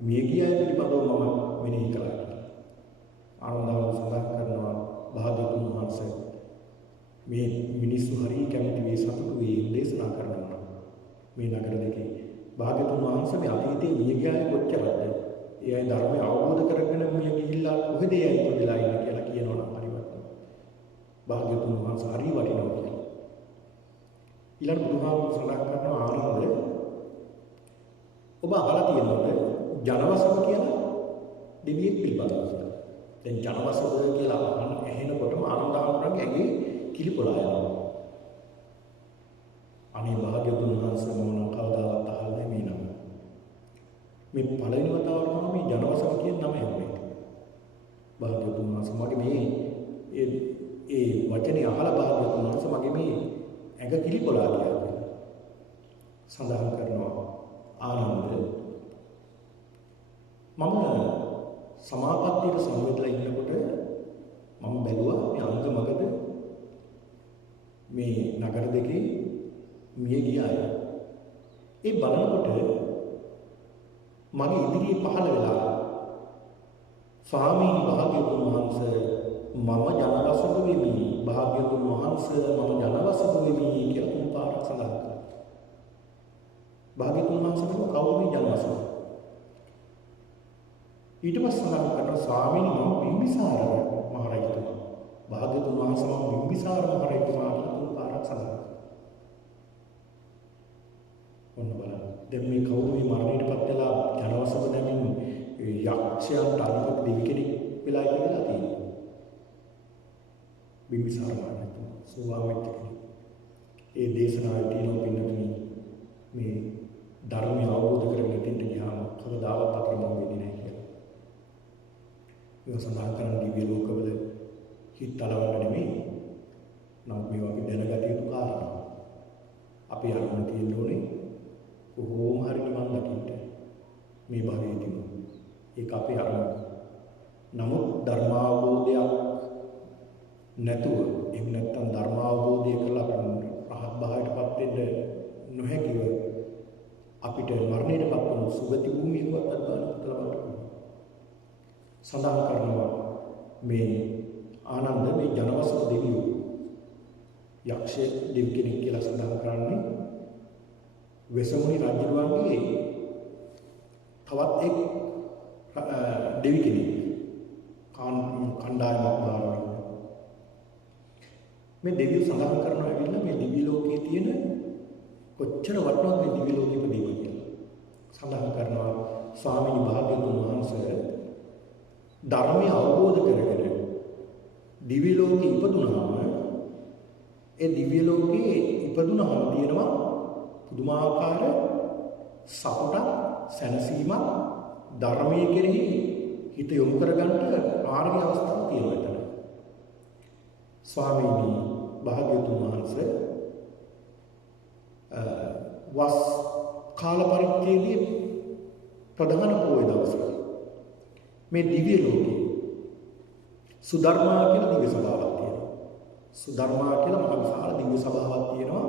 මිය ගිය අය පිළිබඳව මම මෙනෙහි කළා. ආනන්දව සඳහන් කරනවා භාග්‍යවතුන් වහන්සේ මේ මිනිස්සු හරිය කැමති මේ සතුටු වේ දේශනා කරනවා. මේ නගර දෙකේ භාග්‍යවතුන් වහන්සේ මේ අතීතයේ මිය ගිය අය කොච්චරද? ඒ අය ධර්මය අවබෝධ කරගෙන මිය ගිහිල්ලා කොහෙද ඒ අය ඉපදලා ඉන්නේ කියලා කියනවා නම් හරි වටිනවා. භාග්‍යවතුන් වහන්සේ හරි වටිනවා කියලා. ඊළඟ බුදුහාමුදුරුවෝ සඳහන් කරනවා ආනන්ද ඔබ අහලා තියෙනවද ජනවසව කියලා දෙවියෙක් පිළිබඳව කියලා. දැන් ජනවසව කියලා ඇහෙනකොටම ආනන්ද හාමුදුරුවන්ගේ ඇඟේ කිලිපොලා යනවා. අනේ භාග්‍යවතුන් වහන්සේ මොන කවදාවත් අහන්නේ මේ නම. මේ පළවෙනි වතාවට මම මේ ජනවසව කියන නම ඇහුවේ. භාග්‍යවතුන් වහන්සේ මගේ මේ ඒ වචනේ අහලා භාග්‍යවතුන් වහන්සේ මගේ මේ ඇඟ කිලිපොලා ගියා කියලා සඳහන් කරනවා ආනන්ද මම සමාපත්තියට සම්බන්ධලා ඉන්නකොට මම බැලුවා මේ අංග මගද මේ නගර දෙකේ මිය ගිය අය. ඒ බලනකොට මගේ ඉදිරියේ පහළ වෙලා ස්වාමීන් භාග්‍යවතුන් වහන්සේ මම ජනවසක වෙමි භාග්‍යවතුන් වහන්සේ මම ජනවසක වෙමි කියලා තුන් පාරක් සඳහන් කළා. භාග්‍යවතුන් වහන්සේ කවුද මේ ජනවසක? ඊට පස්සේ සඳහන් කරනවා ස්වාමීන් මම බිම්බිසාර මහරජතුමා. භාග්‍යවතුන් වහන්සේ මම බිම්බිසාර මහරජතුමා කියලා තුන් පාරක් සඳහන් කළා. ඔන්න බලන්න. දැන් මේ කවුරු මේ මරණයටපත් වෙලා ජනවසක දැමින් යක්ෂයන්ට අනිත් දෙවි කෙනෙක් වෙලා ඉඳලා තියෙනවා. බිම්බිසාර මහරජතුමා සෝවාන් වෙච්ච කෙනෙක්. ඒ දේශනාවේ තියෙන පින්නතුනි මේ ධර්මය අවබෝධ කරගෙන දෙන්න ගියාම කවදාවත් අපරම වෙන්නේ නැහැ කියලා. ඒක සඳහන් කරන දිව්‍ය ලෝකවල හිත අලවන්න නෙමෙයි. නම් මේවා අපි දැනගත යුතු කාරණා. අපි අරමුණ තියෙන්න ඕනේ කොහොම හරි නිවන් දකින්න. මේ භවයේදී ඒක අපේ අරමුණ. නමුත් ධර්මාවබෝධයක් නැතුව එහෙම නැත්නම් ධර්මාවබෝධය කරලා රහත් භාවයටපත් වෙන්න නොහැකිව අපිට මරණයටපත් වුණු සුගති භූමියකවත් අත්දැකීමක් ලබන්න සඳහන් කරනවා මේ ආනන්ද මේ ජනවසක දෙවියෝ යක්ෂ දෙවි කෙනෙක් කියලා සඳහන් කරන්නේ වෙසමුණි රජුගේ තවත් එක් දෙවි කෙනෙක් කණ්ඩායමක් බාරවන්න. මේ දෙවියෝ සඳහන් කරනවා ඇවිල්ලා මේ දිවි ලෝකයේ තියෙන කොච්චර වටිනවද මේ දිවි ලෝකෙ ඉපදීම කියලා. සඳහන් කරනවා ස්වාමීන් භාග්‍යවතුන් වහන්සේ ධර්මය අවබෝධ කරගෙන දිවි ලෝකෙ ඉපදුනහම ඒ දිව්‍ය ලෝකයේ ඉපදුනහම තියෙනවා පුදුමාකාර සතුටක් සැනසීමක් ධර්මයේ කෙරෙහි හිත යොමු කරගන්න ආර්ය අවස්ථාවක් තියෙනවා එතන. ස්වාමීනි භාග්‍යවතුන් වහන්සේ වස් කාල පරිච්ඡේදයේ ප්‍රධාන පොය දවසක මේ දිව්‍ය ලෝකයේ සුධර්මා කියලා දිව්‍ය සභාවක් තියෙනවා. සුධර්මා කියලා මහ විශාල දිව්‍ය සභාවක් තියෙනවා.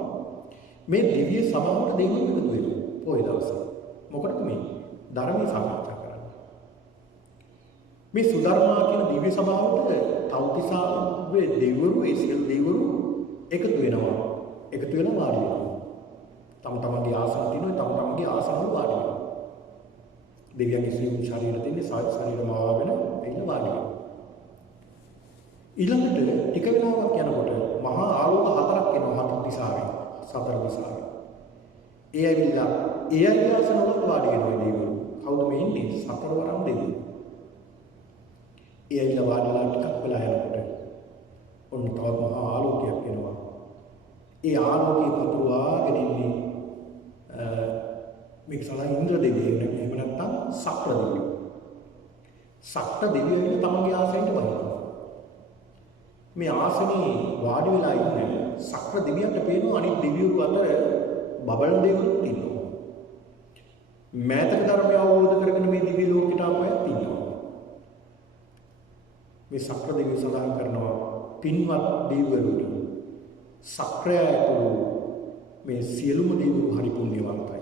මේ දිව්‍ය සභාවට දෙවියෝ එකතු වෙනවා පොය දවසේ. මොකටද මේ ධර්මයේ සාකච්ඡා කරන්නේ. මේ සුධර්මා කියන දිව්‍ය සභාවට තවතිසාවේ දෙවිවරු ඒ සියලු දෙවිවරු එකතු වෙනවා. එකතු වෙලා වාඩි වෙනවා. තම තමන්ගේ ආසන තියෙනවා තම තමන්ගේ ආසන වල වාඩි වෙනවා. දෙවියන්ගේ සියලු ශරීර තියෙන ශරීරම ආවගෙන එන්න වාඩි වෙනවා. ඊළඟට ටික වෙලාවක් යනකොට මහා ආලෝක හතරක් එනවා හතර දිශාවෙන් සතර දිශාවෙන්. ඒ ඇවිල්ලා ඒ ආසන වල වාඩි වෙනවා දෙවිවරු. කවුද මේ ඉන්නේ? සතරවරම් දෙවියෝ. ඒ ඇවිල්ලා වාඩිලා ටිකක් වෙලා යනකොට ඔන්න තවත් මහා ආලෝකයක් එනවා. ඒ ආලෝකයේ පතුරවාගෙන ඉන්නේ මේක සලා ඉන්ද්‍ර දෙවියන් එහෙම නැත්නම් සක්‍ර දෙවියෝ. සක්‍ර දෙවියන් තමන්ගේ ආසනෙට බහිනවා. මේ ආසනේ වාඩි වෙලා ඉන්න සක්‍ර දෙවියන්ට පේනවා අනිත් දෙවියෝ අතර බබල් දෙවියොත් ඉන්නවා. මෑතක ධර්මය අවබෝධ කරගෙන මේ දිව්‍ය ලෝකෙට ආපුවත් ඉන්නවා. මේ සක්‍ර දෙවියෝ සඳහන් කරනවා පින්වත් දෙවිවරුනි සක්‍රය ඇතුළු මේ සියලුම දෙවිවරු හරි පුණ්‍යවන්තයි.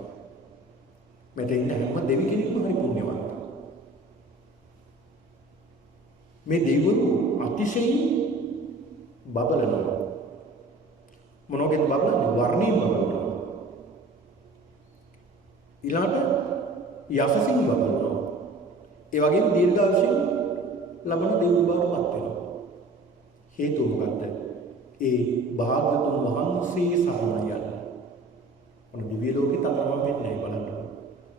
මෙතන ඉන්න හැම දෙවි කෙනෙක්ම හරි පුණ්‍යවන්තයි. මේ දෙවිවරු අතිශයින් බබලනවා. මොනෝගෙන් බබලන්නේ? වර්ණයෙන් බබලනවා. ඊළඟට යසසින් බබලනවා. ඒ වගේම දීර්ඝායුෂයෙන් ලබන දෙවිවරු බවට පත් වෙනවා. හේතුව මොකද්ද? ඒ භාගතුන් වහන්සේ සරණ යන. මොන දිව්‍ය ලෝකේ තරම වෙන්නේ බලන්න.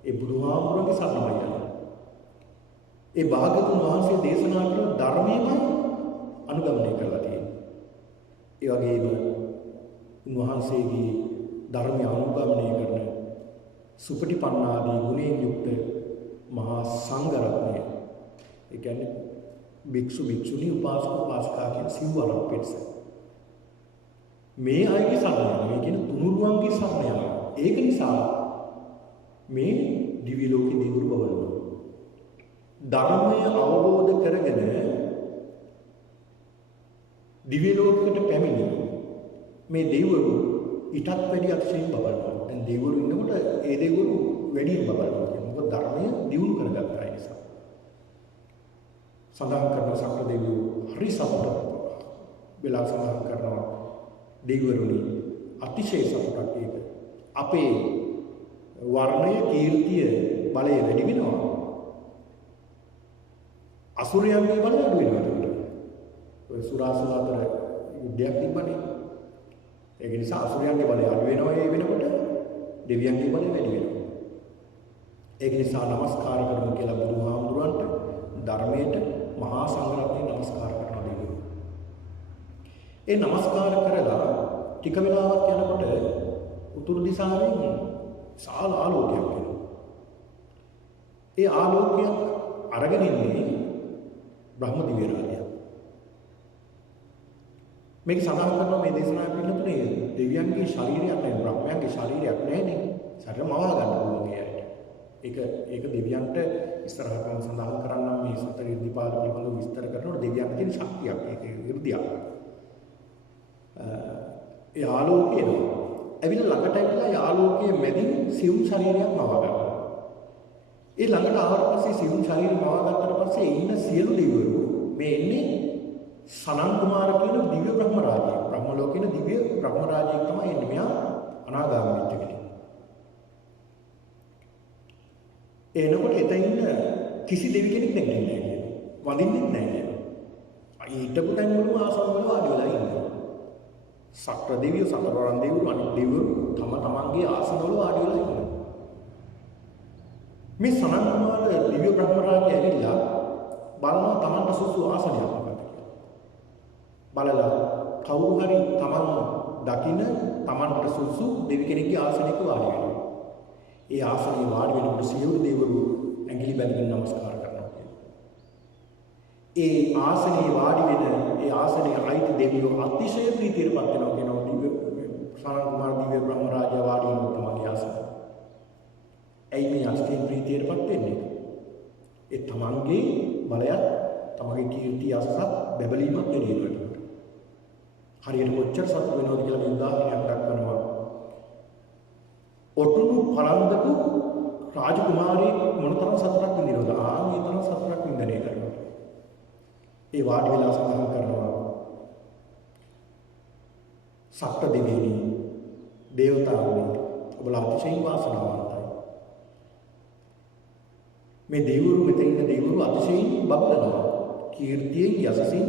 ඒ බුදුහාමුදුරන්ගේ සරණ යන. ඒ භාගතුන් වහන්සේ දේශනා කරන ධර්මයමයි අනුගමනය කරලා තියෙන්නේ. ඒ වගේම උන්වහන්සේගේ ධර්මය අනුගමනය කරන සුපටිපන්නාදී ගුණයෙන් යුක්ත මහා සංඝ රත්නය. ඒ කියන්නේ භික්ෂු භික්ෂුණී උපාසක උපාසිකා කියන සිව්වරක් පිරිස. මේ අයගේ සරණ යනවා. මේ කියන තුනුරුවන්ගේ සරණ යනවා. ඒක නිසා මේ දිව්‍ය ලෝකේ දෙවිවරු බවලනවා. ධර්මය අවබෝධ කරගෙන දිව්‍ය ලෝකෙට පැමිණි මේ දෙවිවරු ඊටත් වැඩි අතිශයින් බබලනවා. දැන් දෙවිවරු ඉන්නකොට ඒ දෙවිවරු වැඩියෙන් බබලනවා කියන්නේ. මොකද ධර්මය දියුණු කරගත්තා ඒ නිසා. සඳහන් කරන සක්‍ර දෙවියෝ හරි සතුටක් වෙලා සඳහන් කරනවා දෙවිවරුනි අතිශය සතුටක් ඒක. අපේ වර්ණය කීර්තිය බලය වැඩි වෙනවා. අසුරයන්ගේ බලය අඩු වෙනවා එතකොට. ඔය සුරාසුර අතර යුද්ධයක් තිබ්බනේ. ඒක නිසා අසුරයන්ගේ බලය අඩු වෙනවා ඒ වෙනකොට දෙවියන්ගේ බලය වැඩි වෙනවා. ඒක නිසා নমස්කාර කරමු කියලා බුදුහාමුදුරන්ට ධර්මයට මහා සංඝරත්නයට নমස්කාර කරනවා දෙවියෝ. ඒ নমස්කාර කරලා ටික වෙලාවක් යනකොට උතුරු දිශාවෙන් සාල ආලෝකයක් එනවා. ඒ ආලෝකය අරගෙන ඉන්නේ බ්‍රහ්ම දිව්‍ය රාජයා. මේක සඳහන් කරනවා මේ දේශනාවේ පිළිතුරේ දෙවියන්ගේ ශරීරයක් නැහැ බ්‍රහ්මයන්ගේ ශරීරයක් නැහැනේ. සතර මවා ගන්න පුළුවන් ඒකට. ඒක දෙවියන්ට ඉස්සරහටම සඳහන් කරන්නම් මේ සතර ඉර්ධිපාද පිළිබඳව විස්තර කරනකොට දෙවියන්ට තියෙන ශක්තියක් ඒක ඉර්ධියක්. ඒ ආලෝකය ඇවිල්ලා ළඟට ඇවිල්ලා ඒ ආලෝකයේ මැදින් සිවුම් ශරීරයක් මවා ගන්නවා. ඒ ළඟට ආවට පස්සේ සිවුම් ශරීරය මවා ගත්තට පස්සේ ඉන්න සියලු දෙවිවරු මේ එන්නේ සනන් කුමාර කියන දිව්‍ය බ්‍රහ්ම රාජයෙක්. බ්‍රහ්ම ලෝකේන දිව්‍ය බ්‍රහ්ම රාජයෙක් තමයි එන්නේ. මෙයා අනාගාමී වෙච්ච කෙනෙක්. එනකොට එතන ඉන්න කිසි දෙවි කෙනෙක් නැගිටින්නේ නැහැ. වඳින්නෙත් නැහැ. ඊටපු තැන් වලම ආසන වල වාඩි වෙලා ඉන්නවා. සක්‍ර දෙවියෝ සතරවරන් දෙවියෝ අනිත් දෙවියෝ තමන්ගේ ආසන වල වාඩි වෙලා ඉන්නවා. මේ සනන් කුමාර දිව්‍ය බ්‍රහ්ම රාජය ඇවිල්ලා බලනවා තමන්ට සුසු ආසනයක් මොකක්ද කියලා. බලලා කවුරු හරි තමන් දකින තමන්ට සුසු දෙවි කෙනෙක්ගේ ආසනයක වාඩි වෙනවා. ඒ ආසනයේ වාඩි වෙනකොට සියලු දෙවිවරු ඇඟිලි බැඳගෙන নমස්කාර කරනවා කියනවා. ඒ ආසනයේ වාඩි වෙන ඒ ආසනයේ අයිති දෙවියෝ අතිශය ප්‍රීතියටපත් වෙනවා කියනවා. දිව්‍ය සනන් කුමාර දිව්‍ය බ්‍රහ්ම රාජයා වාඩි වෙනවා තමන්ගේ ආසනයේ. ඇයි මේ අස්තේ ප්‍රීතියටපත් වෙන්නේ? ඒ තමන්ගේ බලයත් තමන්ගේ කීර්තිය අසසත් බැබලීමක් දෙනේකට. හරියට කොච්චර සතුට වෙනවද කියලා මේ උදාහරණයක් දක්වනවා. ඔටුනු පරන්දපු රාජකුමාරී මොනතරම් සතුටක් විඳිනවද? මේ තරම් සතුටක් විඳිනේ කරනවා. ඒ වාඩි වෙලා සඳහන් කරනවා සක්‍ර දෙවියනි දේවතාවුනි ඔබලා අතිශයින් වාසනාවන්තයි. මේ දෙවිවරු මෙතන ඉන්න දෙවිවරු අතිශයින් බබලනවා. කීර්තියෙන් යසසින්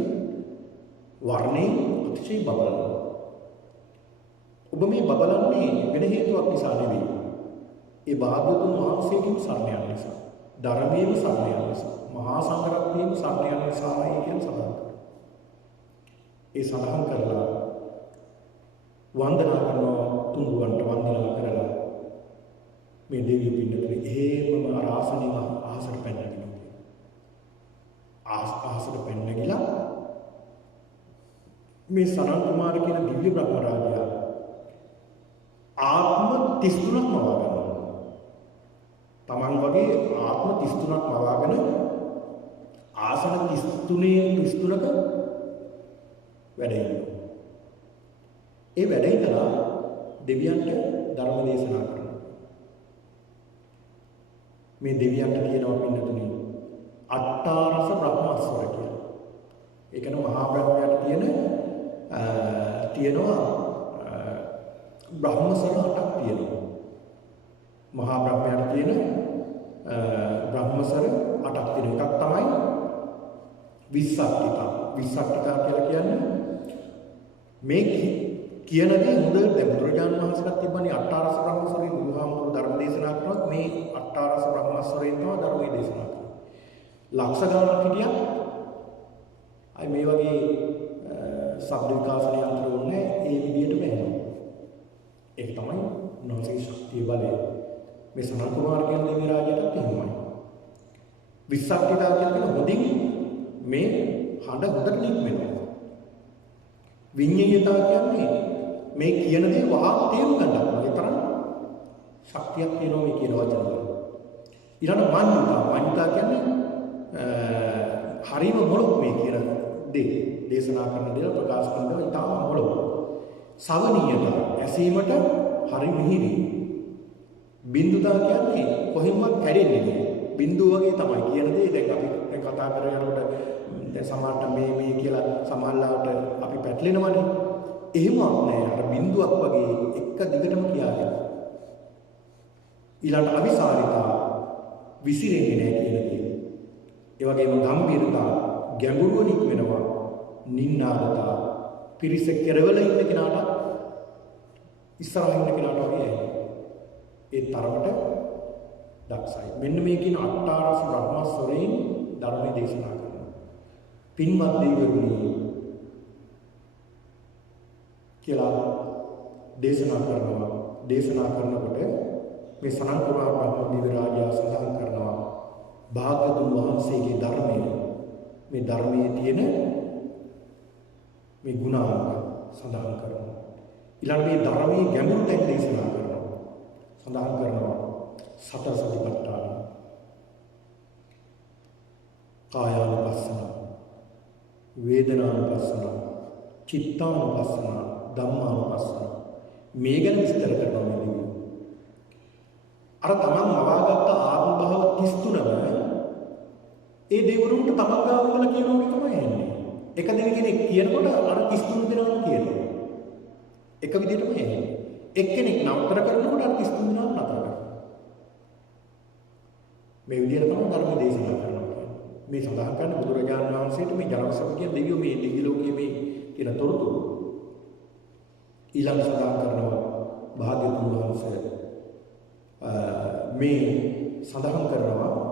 වර්ණයෙන් අතිශයින් බබලනවා. ඔබ මේ බබලන්නේ වෙන හේතුවක් නිසා නෙවෙයි. ඒ භාග්‍යවතුන් වහන්සේගෙන් සරණ යන නිසා. ධර්මයේම සරණ යන නිසා, මහා සංඝරත්නයේම සරණ යන නිසායි කියන සඳහන් කරනවා. ඒ සඳහන් කරලා වන්දනා කරනවා තුන්දුවන්ට වන්දනා කරලා මේ දෙවියෝ පින්නතුනේ එහෙමම ආසනෙම අහසට පැනනගිනවා. අහසට පැනනගිලා මේ සනත් කුමාර කියන දිව්‍ය බ්‍රහ්ම රාජයා ආත්ම 33ක් මවා ගන්නවා. තමන් වගේ ආත්ම 33ක් මවාගෙන ආසන 33ක වැඩ ඉන්නවා. ඒ වැඩ ඉඳලා දෙවියන්ට ධර්ම දේශනා කරනවා. මේ දෙවියන්ට කියනවා පින්නතුනේ අට්ඨාරස බ්‍රහ්මස්වර කියලා. ඒ කියන්නේ මහා බ්‍රහ්මයාට තියෙනවා බ්‍රහ්මසර 8ක් තියෙනවා. මහා බ්‍රහ්මයාට තියෙන බ්‍රහ්මසර 8ක් තියෙන එකක් තමයි විස්සක්තිකා. විස්සක්තිකා කියලා කියන්නේ මේ කියන දේ හොඳට දැන් බුදුරජාණන් වහන්සේට තිබ්බනේ අට්ඨාරස බ්‍රහ්මස්වරේ බුදුහාමුදුරු ධර්ම දේශනා කරනකොට මේ අට්ඨාරස බ්‍රහ්මස්වරයෙන් තමයි ධර්මයේ දේශනා කරන්නේ. ලක්ෂ ගණනක් හිටියා. අයි මේ වගේ ශබ්ද විකාශන යන්ත්‍ර ඕනේ ඒ විදිහටම එනවා. ඒක තමයි උන්වහන්සේගේ ශක්තිය බලය. මේ සනත් කුමාර කියන දෙවි රාජයාටත් එහෙමයි. විස්සක්තිකා කියන හොඳින් මේ හඬ හොඳට ලික් වෙනවා. විඤ්ඤාණයතා කියන්නේ මේ කියන දේ වහා තේරුම් ගන්නවා. ඒ තරම් ශක්තියක් තියෙනවා මේ කියන වචන වල. ඊළඟ මඤ්ඤුතා කියන්නේ හරිම මොළොක් මේ කියන දේ දේශනා කරන දේ ප්‍රකාශ කරන දේ ඉතාම මොළොක්. සවනීයතා ඇසීමට හරි මිහිරි. බින්දුතා කියන්නේ කොහෙන්වත් කැඩෙන්නේ නැහැ. බින්දුව වගේ තමයි කියන දේ දැන් අපි දැන් කතා කරගෙන යනකොට දැන් සමහරට මේ කියලා සමහරලාට අපි පැටලෙනවනේ. එහෙමවත් නෑ. අර බින්දුවක් වගේ එක දිගටම කියාගෙන. ඊළඟ අවිසාරිතා විසිරෙන්නේ නෑ කියන දේ. ඒ වගේම ගම්භීරතා ගැඹුරුව නික්මෙනවා. නින්නාදතා පිරිස කෙරවල ඉන්න කෙනාට ඉස්සරහින් ඉන්න කෙනාට වගේ ඒ තරමට දක්ෂයි. මෙන්න මේ කියන අට්ඨාරස බ්‍රහ්මස්වරයෙන් ධර්මයේ දේශනා කරනවා. පින්වත් දෙවිවරුනි කියලා දේශනා කරනවා. දේශනා කරනකොට මේ සනත් කුමාර බ්‍රහ්ම දිව්‍ය රාජයා සඳහන් කරනවා භාග්‍යවතුන් වහන්සේගේ ධර්මයේ මේ ධර්මයේ තියෙන මේ ගුණාංග සඳහන් කරනවා. ඊළඟ මේ ධර්මයේ ගැඹුරු තැන් දේශනා කරනවා. සඳහන් කරනවා සතර සතිපට්ඨාන, කායානුපස්සන, වේදනානුපස්සන, චිත්තානුපස්සන, ධම්මානුපස්සන මේ ගැන විස්තර කරනවා මේ දෙවියෝ. අර තමන් මවාගත්ත ආත්ම භාව 33ම ඒ දෙවිවරුන්ට තමන් ගාව වල කියනෝනේ තමයි එන්නේ. එක දෙවි කෙනෙක් කියනකොට අර 33 දෙනාම කියනවා. එක විදිහටම එන්නේ. එක්කෙනෙක් නතර කරනකොට අර 33 දෙනාම නතර කරනවා. මේ විදිහට තමයි ධර්ම දේශනා කරනවා. මේ සඳහන් කරන බුදුරජාණන් වහන්සේට මේ ජනසභ කියන දෙවියෝ මේ දිව්‍ය ලෝකයේ මේ කියන තොරතුරු ඊළඟ සඳහන් කරනවා භාග්‍යවතුන් වහන්සේ මේ සඳහන් කරනවා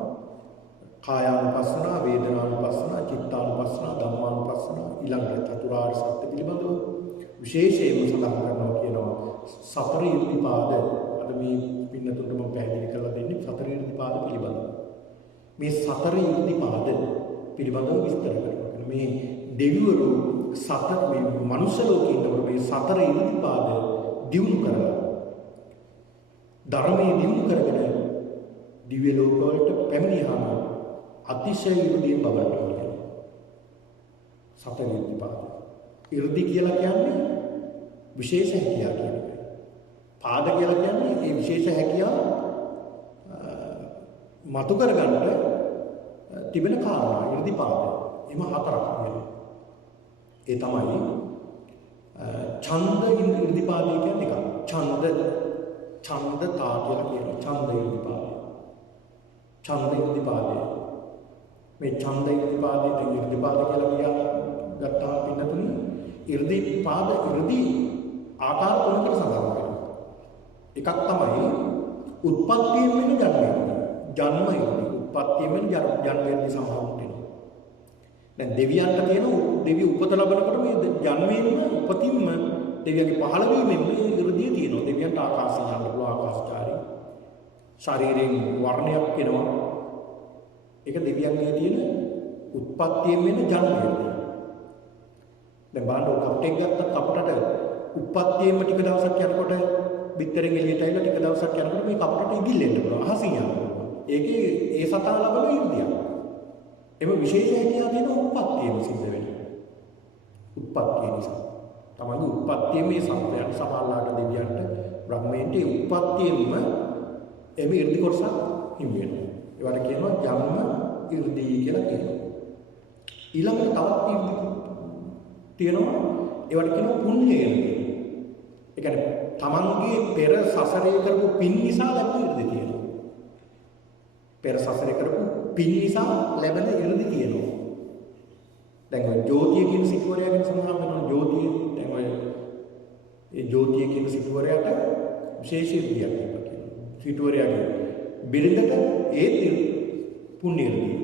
කායානුපස්සන, වේදනානුපස්සන, චිත්තානුපස්සන, ධම්මානුපස්සන ඊළඟට චතුරාර්ය සත්‍ය පිළිබඳව විශේෂයෙන්ම සඳහන් කරනවා කියනවා සතර ඉර්ධිපාද. අද මේ පින්නතුන්ට මම පැහැදිලි කරලා දෙන්නේ සතර ඉර්ධිපාද පිළිබඳව. මේ සතර ඉර්ධිපාද පිළිබඳව විස්තර කරනවා. මේ දෙවිවරු සතර මේ මනුෂ්‍ය ලෝකේ ඉන්නකොට මේ සතර ඉර්ධිපාද දියුණු කරලා ධර්මයේ දියුණු කරගෙන දිව්‍ය ලෝක වලට පැමිණියාම අතිශය ඉර්ධියෙන් බබලනවා කියනවා. සතර ඉර්ධිපාද. ඉර්ධි කියලා කියන්නේ විශේෂ හැකියාව කියන එක. පාද කියලා කියන්නේ මේ විශේෂ හැකියාව මතු කරගන්න තිබෙන කාරණා ඉර්ධිපාද. එම හතරක් තියෙනවා. ඒ තමයි ඡන්ද ඉර්ධිපාදය කියන්නේ එකක්. ඡන්දතා කියලා කියනවා. ඡන්ද ඉර්ධිපාදය. ඡන්ද ඉර්ධිපාදය. මේ ඡන්ද ඉර්ධිපාදයේ ඉර්ධිපාද කියලා ගත්තා පින්නතුනි ඉර්ධිපාද ඉර්ධි ආකාර තුනකට සඳහන් වෙනවා. එකක් තමයි උත්පත්තියෙන් වෙන ජන්මය. ජන්ම ඉර්ධි. උත්පත්තියෙන් ජන්මයෙන් සමහරුන්ට එනවා. දැන් දෙවියන්ට තියෙන දෙවි උපත ලැබනකොට මේ ජන්මයෙන්ම උපතින්ම දෙවියන්ගේ පහළවීමෙන් මේ 이르දිය තියෙනවා. දෙවියන්ට ආකාශය යන්න පුළුවන් ආකාශචාරී. ශරීරයෙන් වර්ණයක් වෙනවා. ඒක දෙවියන්ගේ තියෙන උත්පත්තියෙන් වෙන ජන්මයෙන්. දැන් බලන්න කප්ටෙක් ගත්ත කපටට උත්පත්තියෙන්ම ටික දවසක් යනකොට බිත්තරෙන් එළියට ඇවිල්ලා ටික දවසක් යනකොට මේ කපටට ඉගිල්ලෙන්න පුළුවන්. අහසින් යනවා. ඒකේ ඒ සතා ලබන ඉර්ධියක්. එම විශේෂ හැකියාව තියෙන උත්පත්තියෙන් සිද්ධ වෙනවා. උත්පත්තිය නිසා. තමන්ගේ උත්පත්තියෙන් මේ සත්‍යයන් සමාලාට දෙවියන්ට බ්‍රහ්මයන්ට උත්පත්තියෙන්ම එමෙ 이르දි කොටසක් හිමි වෙනවා. ඒවට කියනවා ජන්ම 이르දි කියලා කියනවා. ඊළඟට තවත් 이르දි තියෙනවා. ඒවට කියනවා පුණ්‍ය 이르දි. ඒ කියන්නේ තමන්ගේ පෙර සසරේ කරපු පින් නිසා ලැබෙන 이르දි තියෙනවා. පෙර සසරේ කරපු පින් නිසා ලැබෙන 이르දි තියෙනවා. දැන් ඔය ජෝතිය කියන සිටුවරයා ගැන සඳහන් වෙනවා. ජෝතිය දැන් ඔය ඒ ජෝතිය කියන සිටුවරයාට විශේෂ ඉර්ධියක් තිබ්බා කියලා. සිටුවරයාගේ බිරිඳට ඒ පුණ්‍ය ඉර්ධිය.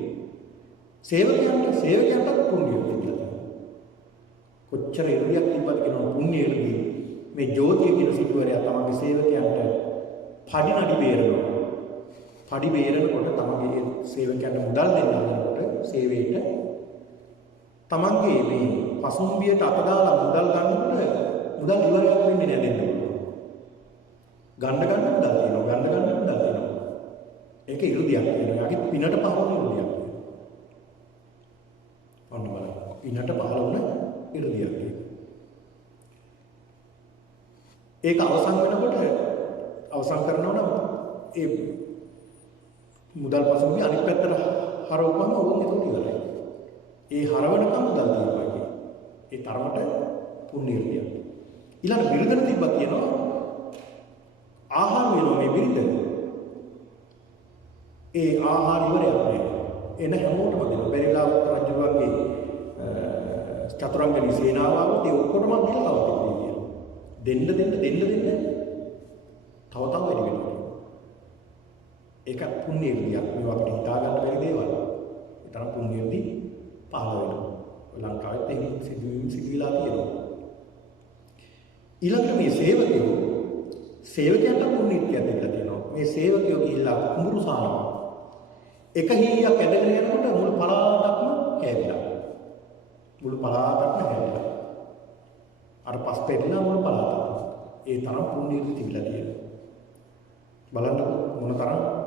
සේවකයන්ට පුණ්‍ය ඉර්ධිය කියලා. කොච්චර ඉර්ධියක් තිබ්බද කියනවා පුණ්‍ය ඉර්ධිය. මේ ජෝතිය කියන සිටුවරයා තමන්ගේ සේවකයන්ට පඩි බේරනවා. පඩි බේරනකොට තමන්ගේ සේවකයන්ට මුදල් දෙන්න හදනකොට සේවයට තමන්ගේ මේ පසුම්බියට අත දාලා මුදල් ගන්නකොට මුදල් ඉවරයක් වෙන්නේ නැහැ දෙන්න. ගන්න මුදල් තියෙනවා. ඒක 이르දියක් කියනවා. යාගේ පිනට පහළ ඉ르දියක්. අන්න බලන්න. පිනට පහළ වුණ ඉ르දියක් කියනවා. ඒක අවසන් වෙනකොට අවසන් කරනවා නම් ඒ මුදල් පසුම්බිය අනිත් පැත්තට හරවපුවම ඕන් ඒක ඉවරයි. ඒ හරවනකම් මුදල් දෙනවා කියන්නේ. ඒ තරමට පුණ්‍ය ඉර්ධියක්. ඊළඟ බිරිඳට තිබ්බා කියනවා ආහාර වෙනවා මේ බිරිඳ. ඒ ආහාර ඉවරයක් නෑ. එන හැමෝටම දෙනවා. බැරිලා රජුගේ චතුරංගනි සේනාව ආවොත් ඒ ඔක්කොටම දීලා කවදාවත් කියනවා. දෙන්න තව වැඩි වෙනවා. ඒක පුණ්‍ය ඉර්ධියක්. මේවා අපිට හිතා ගන්න බැරි දේවල්. ඒ තරම් පුණ්‍ය ඉර්ධි පහළ වෙනවා. ලංකාවෙත් එහෙම සිදුවිලා තියෙනවා. ඊළඟට මේ සේවකයන්ට පුණ්‍ය ඉර්ධියක් දෙන්න තියෙනවා. මේ සේවකයෝ ගිහිල්ලා කුඹුරු සානවා. එක හීයක් ඇදගෙන යනකොට මුළු පළාතක්ම හැදිලා. අර පස් පෙරලා මුළු පළාතක්. ඒ තරම් පුණ්‍ය ඉර්ධි තිබිලා තියෙනවා. බලන්න මොන තරම්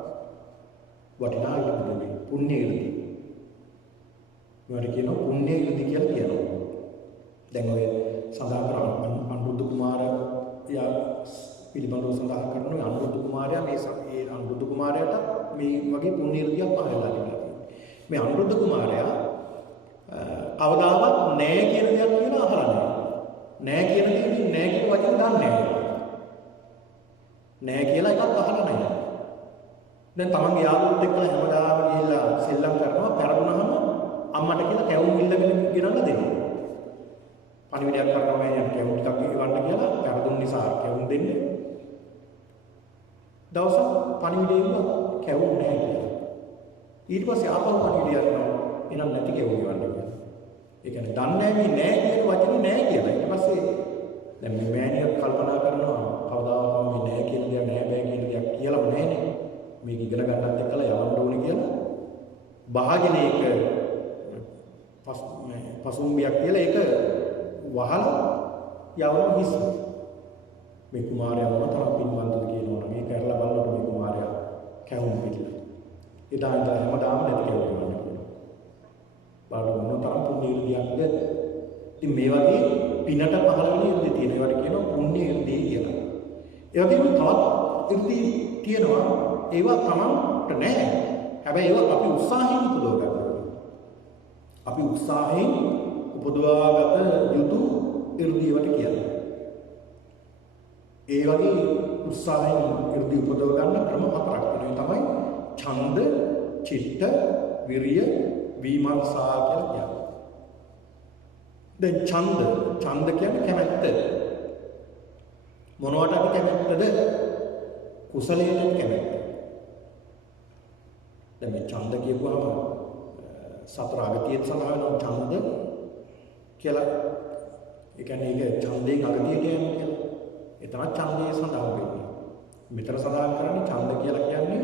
වටිනා ඉර්ධියද පුණ්‍ය ඉර්ධි. මේවට කියනවා පුණ්‍ය ඉර්ධි කියලා කියනවා. දැන් ඔය සඳහන් කරන අනුරුද්ධ කුමාරයා පිළිබඳව සඳහන් කරනවා අනුරුද්ධ කුමාරයා මේ අනුරුද්ධ කුමාරයාට මේ වගේ පුණ්‍ය ඉර්ධියක් පහළලා තිබුණා. මේ අනුරුද්ධ කුමාරයා කවදාවත් නෑ කියන දෙයක් කියලා අහලා නෑ. නෑ කියන වචන දන්නේ නෑ. නෑ කියලා එකක් අහලා නැහැ. දැන් තමන්ගේ යාළුවොත් එක්කලා හැමදාම ගිහිල්ලා සෙල්ලම් කරනවා. පෙරදුනහම අම්මට කියලා කැවුම් ඉල්ලගෙන ගෙනල්ලා දෙනවා. පණිවිඩයක් කරනවා මම කැවුම් ටිකක් ඉවන්න කියලා පෙරදුන් නිසා කැවුම් දෙන්නේ. දවසක් පණිවිඩේ කැවුම් නැහැ කියලා. ඊට පස්සේ ආපහු පණිවිඩයක් කරනවා. එනම් නැති කැවුම් ඉවන්න කියලා. ඒ කියන්නේ දන්නේ නැහැ කියන වචනේ නැහැ කියලා. ඊට පස්සේ දැන් මේ මෑණියක් කල්පනා කරනවා කවදාවත් මේ නෑ කියන දේ නෑ බෑ කියන දේ කියලාම නෑනේ. මේක ඉගෙන ගන්නත් එක්කලා යවන්න ඕනේ කියලා. භාජනයක පසුම්බියක් කියලා ඒක වහලා යවන හිස්. මේ කුමාරයා මොන තරම් පින්වන්තද කියනවනේ. මේක ඇරලා බලනකොට මේ කුමාරයා කැවුම් පිටිලා. එදා ඉඳලා හැමදාම නැති කැවුම් යනවා. බලන්න මොන තරම් පුණ්‍ය ඉර්ධියක්ද. ඉතින් මේ වගේ පිනට පහළ වෙන ඉර්ධි තියෙන ඒවට කියනවා පුණ්‍ය ඉර්ධි කියලා. ඒ වගේම තවත් ඉර්ධි තියෙනවා ඒවා තමන්ට නැහැ. හැබැයි ඒවා අපි උත්සාහයෙන් උපදව ගන්නවා. අපි උත්සාහයෙන් උපදවාගත යුතු ඉර්ධි වලට කියනවා. ඒ වගේ උත්සාහයෙන් ඉර්ධි උපදව ගන්න ක්‍රම හතරක් තියෙනවා. තමයි ඡන්ද, චිත්ත, විරිය, විමර්ශා කියලා කියනවා. දැන් ඡන්ද කියන්නේ කැමැත්ත. මොනවට අපි කැමැත්තද? කුසලයට කැමැත්ත. දැන් මේ ඡන්ද කියපුවාම සතර අගතියෙන් සඳහන් වෙන ඡන්ද කියලා ඒ කියන්නේ ඒක ඡන්දයෙන් අගතියට යන්නේ කියලා. ඒ තමයි ඡන්දයේ සඳහන් වෙන්නේ. මෙතන සඳහන් කරන්නේ ඡන්ද කියලා කියන්නේ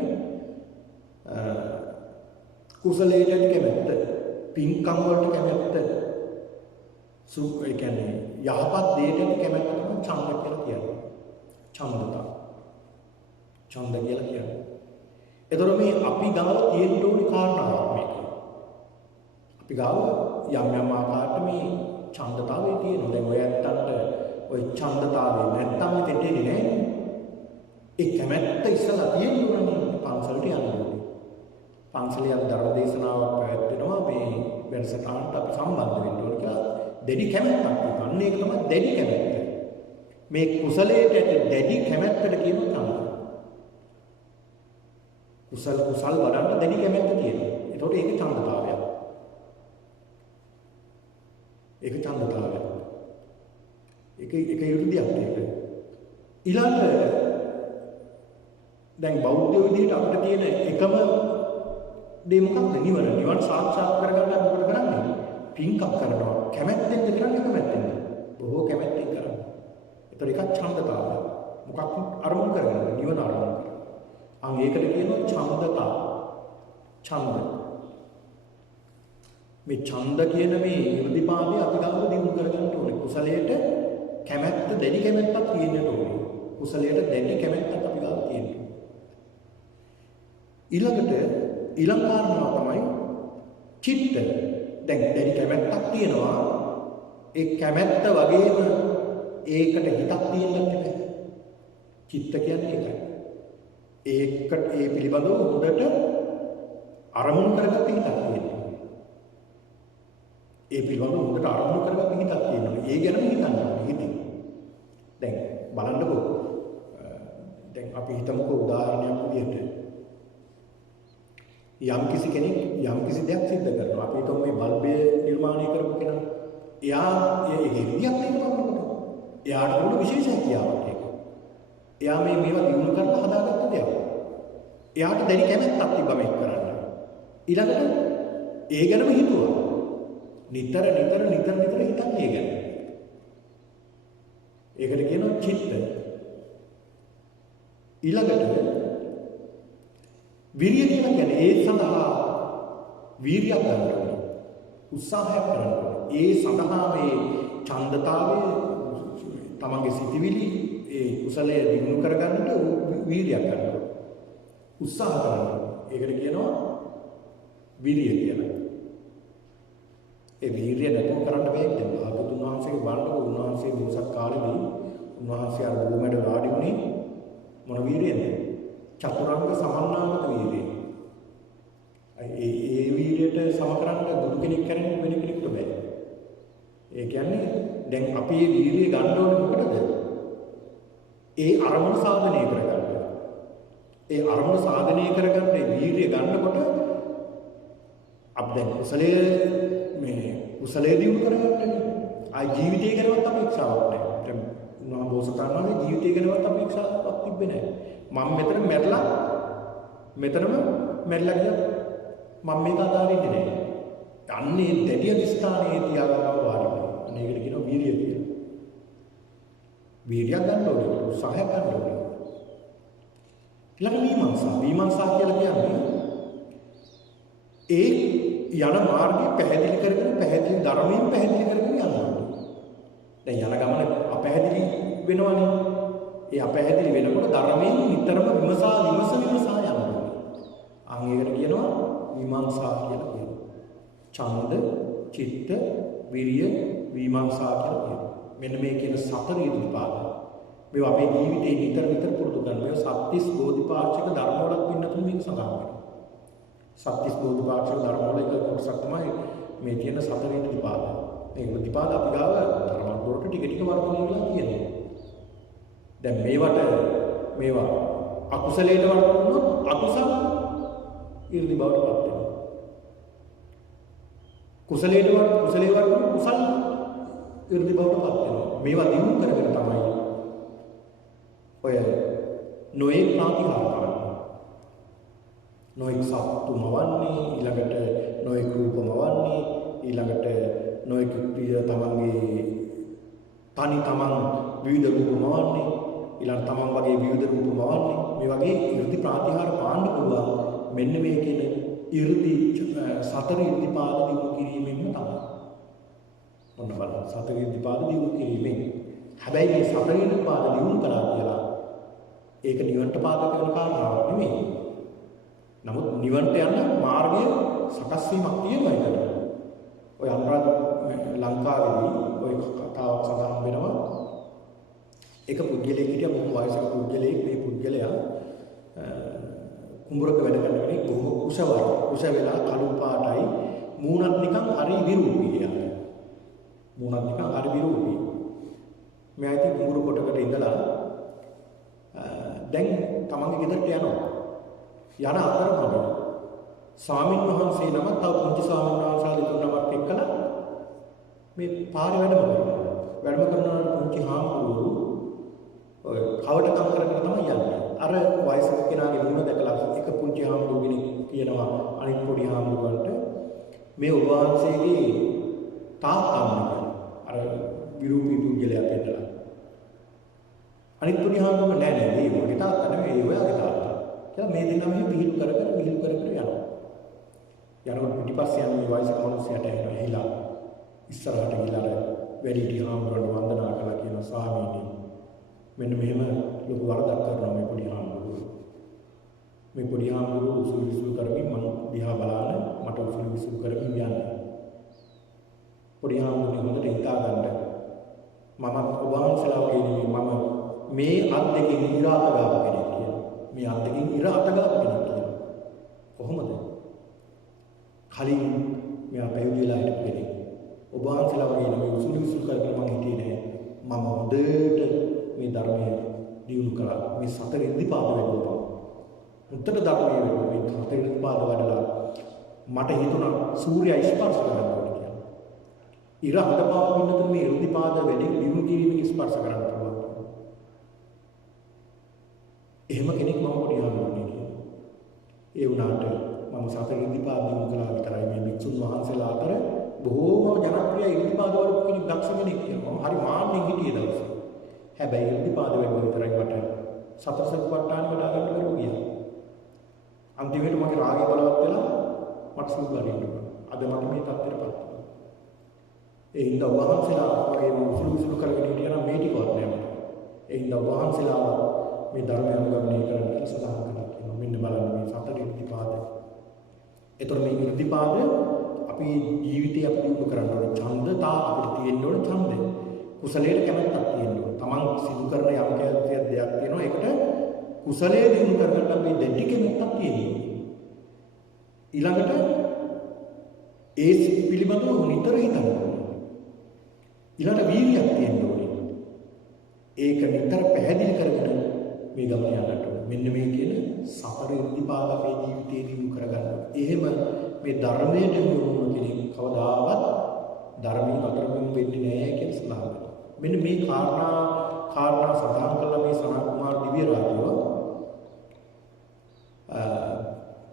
කුසලයට කැමැත්ත, පින්කම් වලට කැමැත්ත, ඒ කියන්නේ යහපත් දෙයට කැමැත්ත තමයි ඡන්ද කියලා කියන්නේ. ඡන්දතා. ඡන්ද කියලා කියන්නේ. එතකොට මේ අපි ගාව තියෙන්න ඕනේ කාරණාවක් මේක. අපි ගාව යම් යම් ආකාරයට මේ ඡන්දතාවය තියෙනවා. දැන් ඔය ඇත්තන්ට ඔය ඡන්දතාවය නැත්තම් මෙතෙන්ට එන්නේ නැහැ. ඒ කැමැත්ත ඉස්සලා තියෙන්න ඕනේ පන්සලට යන්න ඕනේ. පන්සලේ අපි ධර්ම දේශනාවක් පැවැත්වෙනවා මේ වැඩසටහනට අපි සම්බන්ධ වෙන්න ඕනේ කියලා දැඩි කැමැත්තක් තියෙනවා. අන්න ඒක තමයි දැඩි කැමැත්ත. මේ කුසලයට දැඩි කැමැත්තට කියන ඡන්ද. කුසල් වඩන්න දැඩි කැමැත්ත තියෙනවා. ඒතකොට ඒක ඡන්දතාවයක්. ඒක ඡන්දතාවයක්. ඒක යුද්ධයක් ඒක. ඊළඟ දැන් බෞද්ධ විදිහට අපිට තියෙන එකම දේ මොකක්ද? නිවන සාක්ෂාත් කරගන්න අපි මොකද කරන්නේ? පින්කම් කරනවා. කැමැත්තෙන් කරන්නේ කැමැත්තෙන්. බොහෝ කැමැත්තෙන් කරනවා. ඒතර එකක් ඡන්දතාවය. මොකක් අරමුණු කරගෙන නිවන අරමුණු කරගෙන. ඒකට කියනවා ඡන්දතා. ඡන්ද. මේ ඡන්ද කියන මේ ඉර්ධිපාදේ අපි ගාව දිනු කරගන්න ඕනේ. කුසලයට කැමැත්ත දැඩි කැමැත්තක් තියෙන්න ඕනේ. කුසලයට දැඩි කැමැත්තක් අපි ගාව තියෙන්න ඕනේ. ඊළඟ කාරණාව තමයි චිත්ත. දැන් දැඩි කැමැත්තක් තියෙනවා. ඒ කැමැත්ත වගේම ඒකට හිතක් තියෙන්නත් බෑ. චිත්ත කියන්නේ ඒකයි. ඒ පිළිබඳව හොඳට අරමුණු කරගත්ත හිතක් තියෙනවා. ඒ පිළිබඳව හොඳට අරමුණු කරගත්ත හිතක් තියෙනවා. ඒ ගැනම හිතන්න හිතින්. දැන් බලන්නකෝ. දැන් අපි හිතමුකෝ උදාහරණයක් විදිහට යම් කිසි කෙනෙක් යම් කිසි දෙයක් සිද්ධ කරනවා. අපි හිතමු මේ බල්බය නිර්මාණය කරපු කෙනා. එයා ඒ හිතියක් තියෙනවා. එයාට උණු විශේෂ හැකියාවක් ඒක. එයා මේවා දිනු කරලා හදාගත්ත දෙයක්. එයාට දැඩි කැමැත්තක් තිබ්බා මේක කරන්න. ඊළඟට ඒ ගැනම හිතුවා. නිතර හිතන්නේ ඒ ගැන. ඒකට කියනවා චිත්ත. ඊළඟට විරිය කියලා කියන්නේ ඒ සඳහා වීරියක් ගන්න ඕනේ. උත්සාහයක් කරන්න ඕනේ. ඒ සඳහා මේ ඡන්දතාවයේ තමන්ගේ සිටිවිලි ඒ කුසලයේ දිනු කරගන්නට වීරියක් ගන්නවා. උත්සාහ කරනවා. ඒකට කියනවා විරිය කියලා. ඒ වීරිය නැතුව කරන්න බෑ. දැන් භාගතුන් වහන්සේගේ වර්ණක උන්වහන්සේ දවසක් කාලෙදී උන්වහන්සේ අර භූමියට වාඩි වුණේ මොන වීරියද? චතුරාංග සමන්නාගත වීරිය. ඒ වීරියට සම කරන්න බුදු කෙනෙක් කරන්නේ වෙන කෙනෙකුට බෑ. ඒ කියන්නේ දැන් අපි මේ වීරිය ගන්න ඕනේ මොකටද? ඒ අරමුණ සාධනය කරගන්න. ඒ අරමුණ සාධනය කරගන්න වීරිය ගන්නකොට අප දැන් කුසලයේ දියුණු කරගන්න. ආයි ජීවිතය ගැනවත් අපේක්ෂාවක් නැහැ. දැන් උන්වහන්සේ බෝසතාණන්ගේ ජීවිතය ගැනවත් අපේක්ෂාවක් තිබ්බේ නැහැ. මම මෙතනම ගියා මම මේක අදාරින්නේ නැහැ. අන්නේ දැඩි අධිෂ්ඨානයේ තියාගන්නව වාරි වෙනවා. අනේකට කියනවා වීරිය කියලා. වීරියක් ගන්න ඕනේ, උත්සාහයක් ගන්න ඕනේ. ඊළඟ විමර්ශා කියලා කියන්නේ ඒ යන මාර්ගය පැහැදිලි ධර්මයෙන් පැහැදිලි කරගෙන යනවා. දැන් යන ගමන අපැහැදිලි වෙනවනේ. ඒ අපැහැදිලි වෙනකොට ධර්මයෙන් නිතරම විමසා යනවා. ඒකට කියනවා විමර්ශා කියලා කියනවා. ඡන්ද, චිත්ත, විරිය, විමර්ශා කියලා කියනවා. මෙන්න මේ කියන සතර ඉරිපාද. මේවා අපේ ජීවිතේ නිතර පුරුදු කරන මේවා සත්‍තිස් බෝධිපාක්ෂික ධර්ම වලක් වෙන්න තුන මේක සඳහන් වෙනවා. සත්‍තිස් බෝධිපාක්ෂික ධර්ම වල එක කොටසක් තමයි මේ කියන සතර ඉරිපාද. මේ ඉරිපාද අපි ගාව ධර්මවලට ටික වර්ධනය වෙලා තියෙනවා. දැන් මේවා අකුසලයට වර්ධනය අකුසල ඉරිදි බවට පත් වෙනවා. කුසලයේ වර්ධනය කුසල ඉරිදි බවට පත් වෙනවා. මේවා දිනු කරගෙන තමයි ඔය නොයේ ප්‍රාතිහාර කරන්නේ. නොයෙක් සත්තු මවන්නේ, ඊළඟට නොයෙක් රූප මවන්නේ, ඊළඟට නොයෙක් තමන්ගේ තමන් විවිධ රූප මවන්නේ, ඊළඟ තමන් වගේ විවිධ රූප මවන්නේ. මේ වගේ 이르දි ප්‍රාතිහාර පාන්න පුළුවන්. මෙන්න මේ කියන 이르දි සතර ඉර්ධිපාද දිනු කිරීමෙන් තමයි. ඔන්න බලන්න සතර ඉර්ධිපාද දිනු කිරීමෙන්. හැබැයි මේ සතර ඉර්ධිපාද දිනු කරා කියලා ඒක නිවන්ට පාදක වෙන කාරණාවක් නෙමෙයි. නමුත් නිවන්ට යන මාර්ගය සකස් වීමක් තියෙනවා ඒකට. ඔය අනුරාධ ලංකාවේදී ඔය කතාවක් සඳහන් වෙනවා. එක පුද්ගලයෙක් හිටියා බොහොම වයසක පුද්ගලයෙක්. මේ පුද්ගලයා කුඹරක වැඩ කරන කෙනෙක්. බොහොම කුස වෙලා කළු පාටයි. මූණත් නිකන් හරි විරූපී යාළුවා. මූණත් නිකන් හරි විරූපී. මෙයා ඉතින් කුඹුර කොටකට ඉඳලා දැන් තමන්ගේ ගෙදරට යනවා. යන අතරමඟ ස්වාමීන් වහන්සේ නමක් තව පුංචි ස්වාමීන් වහන්සේලා දෙතුන් නමක් එක්කලා මේ පාරේ වැඩම කරනවා. වැඩම කරනකොට පුංචි හාමුදුරුවෝ ඔය කවඩකම් කරගෙන තමයි යන්නේ. අර වයසක කෙනාගේ මුණ දැකලා එක පුංචි හාමුදුරුවෝ කියනවා අනිත් පොඩි හාමුදුරුවන්ට මේ ඔබ වහන්සේගේ තාත්තා අර විරූපී පුද්ගලයා පෙන්නලා. අනිත් පොඩි හාමුදුරුවෝ නෑ මේ මගේ තාත්තා නෙමෙයි ඔයාගේ තාත්තා. කියලා මේ දෙන්නම විහිළු කර යනවා. යනකොට පිටිපස්සේ යන මේ වයසක මිනිහයාට ඇහිලා ඉස්සරහට ගිහලා වැඩිහිටි හාමුදුරුවන්ට වන්දනා කළා කියන ස්වාමීනි මෙන්න මෙහෙම ලොකු වරදක් කරනවා මේ පොඩි හාමුදුරුවෝ. මේ පොඩි හාමුදුරුවෝ උසුළු විසුළු කරමින් මම දිහා බලාගෙන මට උසුළු විසුළු කරමින් යන්නේ. පොඩි හාමුදුරුවෝ හොඳට හිතා ගන්න. මම ඔබ වහන්සේලා වගේ නෙමෙයි මම මේ අත් දෙකෙන් ඉර අත ගාපු කෙනෙක් කියලා. මේ අත් දෙකෙන් ඉර අත ගාපු කෙනෙක් කියලා. කොහොමද? කලින් මෙයා පැවිදි වෙලා හිටපු කෙනෙක්. ඔබ වහන්සේලා වගේ නෙමෙයි උසුළු විසුළු කරගෙන මම හිටියේ නෑ. මම හොඳට මේ ධර්මය දියුණු කළා. මේ සතර ඉර්ධිපාද වැඩුවා. උත්තර ධර්මයේ වැඩුවා. මේ සතර ඉර්ධිපාද වඩලා මට හිතුණා සූර්යය ස්පර්ශ කරන්න ඕනේ කියලා. ඉර හදපාව වෙනතුරු මේ ඉර්ධිපාද වැඩි දියුණු කිරීමෙන් ස්පර්ශ කරන්න පුළුවන්. එහෙම කෙනෙක් මම පොඩි හාමුදුරුවනේ කියලා. ඒ වුණාට මම සතර ඉර්ධිපාද දියුණු කළා විතරයි මේ භික්ෂුන් වහන්සේලා අතර බොහෝම ජනප්‍රිය ඉර්ධිපාද වලට කෙනෙක් දක්ෂ කෙනෙක් කියලා. මම හරි මාන්නෙන් හිටියේ දවසේ. හැබැයි ඉර්ධිපාද වැඩුවා විතරයි මට සතර සතිපට්ඨාන වඩා ගන්න බැරුව ගියා. අන්තිමට මගේ රාගය බලවත් වෙලා මට සුළු ගන්න දුන්නා. අද මට මේ තත්ත්වයටපත් වුණා. ඒ හින්දා වහන්සේලා වගේ සුළු කරගෙන හිටියා නම් මේ ටිකවත් නෑ මට. ඒ හින්දා වහන්සේලා මේ ධර්මය අනුගමනය කරන්න කියලා සඳහන් කළා කියනවා. මෙන්න බලන්න මේ සතර ඉර්ධිපාද. ඒතර මේ ඉර්ධිපාද අපි ජීවිතේ අපි දිනු කරන්න ඕනේ. ඡන්දතා අපිට තියෙන්න ඕනේ ඡන්දය. කුසලයට කැමැත්තක් තියෙන්න ඕනේ. Taman සිදු කරන යම් දෙයක් තියෙනවා. ඒකට කුසලයේ දිනු කරගන්න අපි දෙටි කැමැත්තක් තියෙනවා. ඊළඟට ඒ පිළිබඳව නිතර හිතන්න ඕනේ. ඊළඟට වීර්යයක් තියෙන්න ඕනේ. ඒක නිතර පැහැදිලි කරගෙන මේ ගමන යන්නට ඕනේ. මෙන්න මේ කියන සතර ඉර්ධිපාද අපේ ජීවිතේ දිනු කරගන්න. එහෙම මේ ධර්මයට යොමු කෙනෙක් කවදාවත් ධර්මයෙන් අතරමින් වෙන්නේ නැහැ කියලා සඳහන් කරනවා. මෙන්න මේ කාරණා සඳහන් කළා මේ සනත් කුමාර දිව්‍ය රාජ්‍යව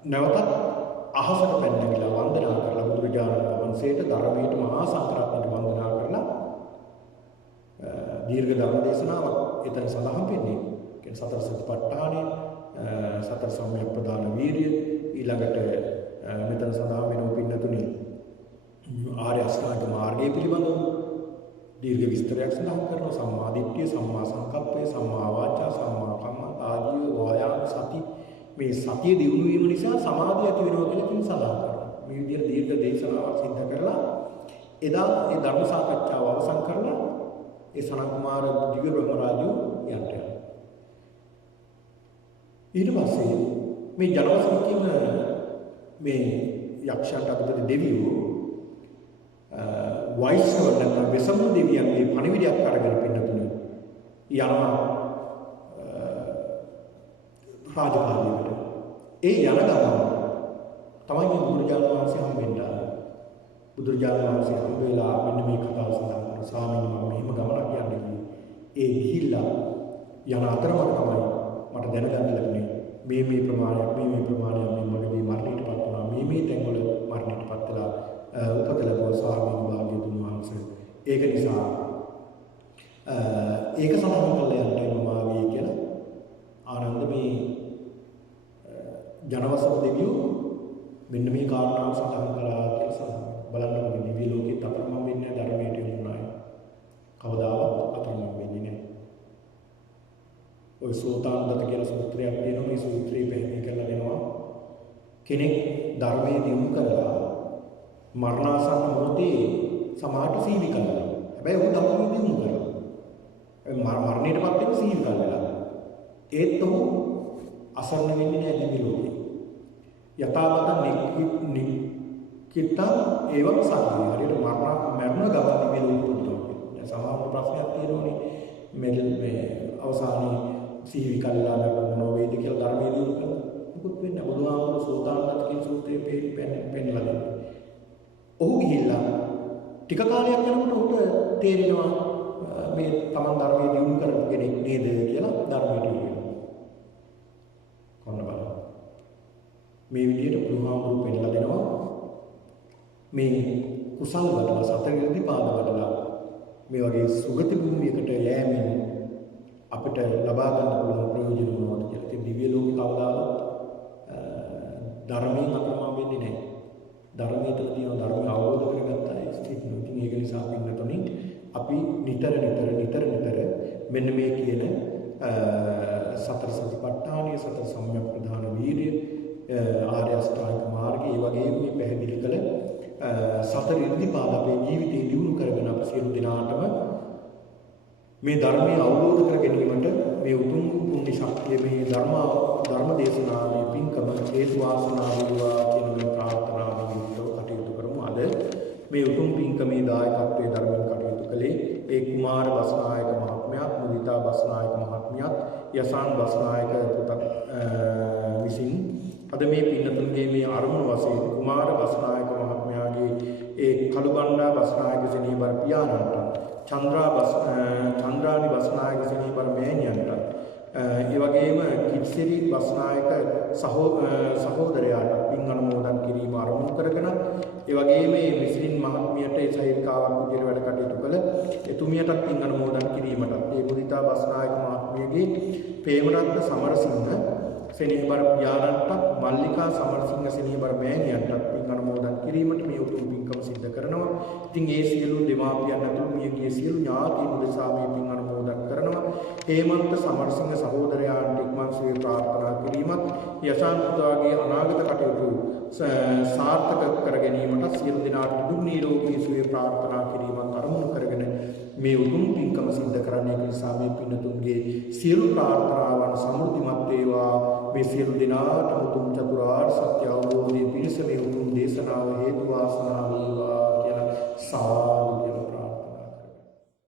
නැවතත් අහසට පැනනගිලා වන්දනා කරලා බුදුරජාණන් වහන්සේට ධර්මයට මහා සංඝරත්නයට වන්දනා කරලා දීර්ඝ ධර්ම දේශනාවක් එතන සඳහන් වෙන්නේ. කියන්නේ සතර සතිපට්ඨානය, සතර සම්‍යක් ප්‍රදාන වීර්ය, ඊළඟට මෙතන සඳහන් වෙනවා පින්නතුනේ ආර්ය අෂ්ටාංග මාර්ගය පිළිබඳව දීර්ඝ විස්තරයක් සඳහන් කරනවා. සම්මා දිට්ඨිය, සම්මා සංකප්පය, සම්මා වාචා, සම්මා කම්මන්ත ආදී වායාම සති. මේ සතිය දියුණු වීම නිසා සමාධිය ඇති වෙනවා කියලා කියන සඳහන් කරනවා. මේ විදිහට දීර්ඝ දේශනාවක් සිද්ධ කරලා එදා ඒ ධර්ම සාකච්ඡාව අවසන් කරලා ඒ සනත් කුමාර දිව්‍ය බ්‍රහ්ම රාජු යන්ට යනවා. ඊට පස්සේ මේ ජනවසමිකම මේ යක්ෂයන්ට අධිපති දෙවියෝ වෛශ්‍රව නැත්නම් වෙසම දෙවියන්ගේ පණිවිඩයක් අරගෙන පින්නතුනේ යනවා රාජපාලියට. ඒ යන ගමන තමයි මේ බුදුරජාණන් වහන්සේ හම්බෙන්න. බුදුරජාණන් වහන්සේ හම්බ වෙලා මෙන්න මේ කතාව සඳහන් කරනවා. ස්වාමීනි මම මෙහෙම ගමනක් යන්නේ. ඒ ගිහිල්ලා යන අතරමඟ තමයි මට දැනගන්න ලැබුණේ මේ ප්‍රමාණයක් මේ මගදී මරණයටපත් වුණා මේ තැන්වල මරණයටපත් වෙලා උපත ලැබුවා ස්වාමීන් භාග්‍යවතුන් වහන්සේ. ඒක නිසා ඒක සඳහන් කළා යන්නයි මම ආවේ කියලා ආනන්ද මේ ජනවසම දෙවියෝ මෙන්න මේ කාරණාව සඳහන් කළා කියලා සඳහන් බලන්න මේ දිව්‍ය ලෝකෙත් අතරමං වෙන්නේ ධර්මයට යොමුනායි. කවදාවත් අතරමං වෙන්නේ නැහැ. ඔය සෝතාන්දත කියලා සූත්‍රයක් තියෙනවා. මේ සූත්‍රය පැහැදිලි කරලා දෙනවා. කෙනෙක් ධර්මයේ දියුණු කරලා මරණාසන්න මොහොතේ සමාධි සීවි කරනවා. හැබැයි ਉਹ ධර්මයේ දියුණු කරලා මරණයටපත් වෙන සීවි කරලා ඒත් ඔහු අසරණ වෙන්නේ නැහැ දිව්‍ය ලෝකේ. යථාගත නික්කිත ඒවම සාධි. හරියට මරණ ගමන් දිව්‍ය ලෝකෙ උපදිනවා. දැන් සමහර ප්‍රශ්නයක් තියෙනෝනේ මේ අවසානයේ සීවි කල්ලා මොනවා වේද කියලා ධර්මයේ දියුණු කරලා මුකුත් වෙන්නේ නැහැ. බුදුහාමුදුරුවෝ සෝතාන්දත කියන සූත්‍රයේ පෙන්නලා දෙනවා. ඔහු ගිහිල්ලා ටික කාලයක් යනකොට ඔහුට තේරෙනවා මේ තමන් ධර්මයේ දියුණු කරපු කෙනෙක් නේද කියලා ධර්මයට කියනවා. කොන්න බලන්න. මේ විදිහට බුදුහාමුදුරුවෝ පෙන්නලා දෙනවා මේ කුසල් වඩලා සතර ඉර්ධිපාද වඩලා මේ වගේ සුගති භූමියකට යෑමෙන් අපිට ලබා ගන්න පුළුවන් ප්‍රයෝජන මොනවද කියලා. ඉතින් දිව්‍ය ලෝකේ කවදාවත් ධර්මයෙන් අතරමං වෙන්නේ නැහැ. ධර්මයේ තුල තියෙන ධර්මය අවබෝධ කරගත්තා ඒ ස්ථිතිය. ඉතින් ඒක නිසා පින්නතුනි අපි නිතර මෙන්න මේ කියන සතර සතිපට්ඨානීය සතර සම්‍යක් ප්‍රධාන වීර්ය ආර්ය අෂ්ටාංගික මාර්ගය ඒ වගේම මේ පැහැදිලි කළ සතර ඉර්ධිපාද අපේ ජීවිතේ දියුණු කරගෙන අප සියලු දෙනාටම මේ ධර්මය අවබෝධ කර ගැනීමට මේ උතුම් පුණ්‍ය ශක්තිය මේ ධර්ම දේශනාවේ පින්කම හේතු වාසනා වේවා කියන මේ ප්‍රාර්ථනාවෙන් යුක්තව කටයුතු කරමු. අද මේ උතුම් පින්කමේ දායකත්වයේ ධර්මයෙන් කටයුතු කළේ ඒ කුමාර බස්නායක මහත්මයාත් මුදිතා බස්නායක මහත්මියත් යසාන් බස්නායක පුතත් විසින් අද මේ පින්නතුන්ගේ මේ අරමුණ වශයෙන් කුමාර බස්නායක මහත්මයාගේ ඒ කළුගණ්ඩා බස්නායක සෙනීබර පියාණන්ට චන්ද්‍රානි බස්නායක සෙනීබර මෑණියන්ට ඒ වගේම කිත්සිරි බස්නායක සහෝදරයාට පින් අනුමෝදන් කිරීම ආරම්භ කරගෙන ඒ වගේම මේ මිස්ලින් මහත්මියට ඒ සහායකාවක් විදිහට වැඩ කටයුතු කළ එතුමියටත් පින් අනුමෝදන් කිරීමටත් ඒ මුදිතා බස්නායක මහත්මියගේ ප්‍රේමරත්න සමරසිංහ සෙනීබර පියාණන්ට මල්ලිකා සමරසිංහ සෙනීබර මෑණියන්ටත් පින් අනුමෝදන් කිරීමට මේ උතුම් පින්කම සිද්ධ කරනවා. ඉතින් ඒ සියලු දෙමාපියන් ඇතුළු මියගිය සියලු ඥාතීන් උදෙසා මේ පින් අනුමෝදන් කරනවා. හේමන්ත සමරසිංහ සහෝදරයාට ඉක්මන් සුවය ප්‍රාර්ථනා කිරීමත් යශාන්තගේ අනාගත කටයුතු සාර්ථක කර ගැනීමට සියලු දෙනාට දුක් නිරෝගී සුවය ප්‍රාර්ථනා කිරීමත් අරමුණු කරගෙන මේ උතුම් පින්කම සිද්ධ කරන්නේ. ඒ නිසා මේ පින්නතුන්ගේ සියලු ප්‍රාර්ථනාවන් සමෘද්ධිමත් වේවා. මේ සියලු දෙනාට උතුම් චතුරාර්ය සත්‍ය අවබෝධයේ පිණිස මේ උතුම් දේශනාව හේතු වාසනා වේවා කියලා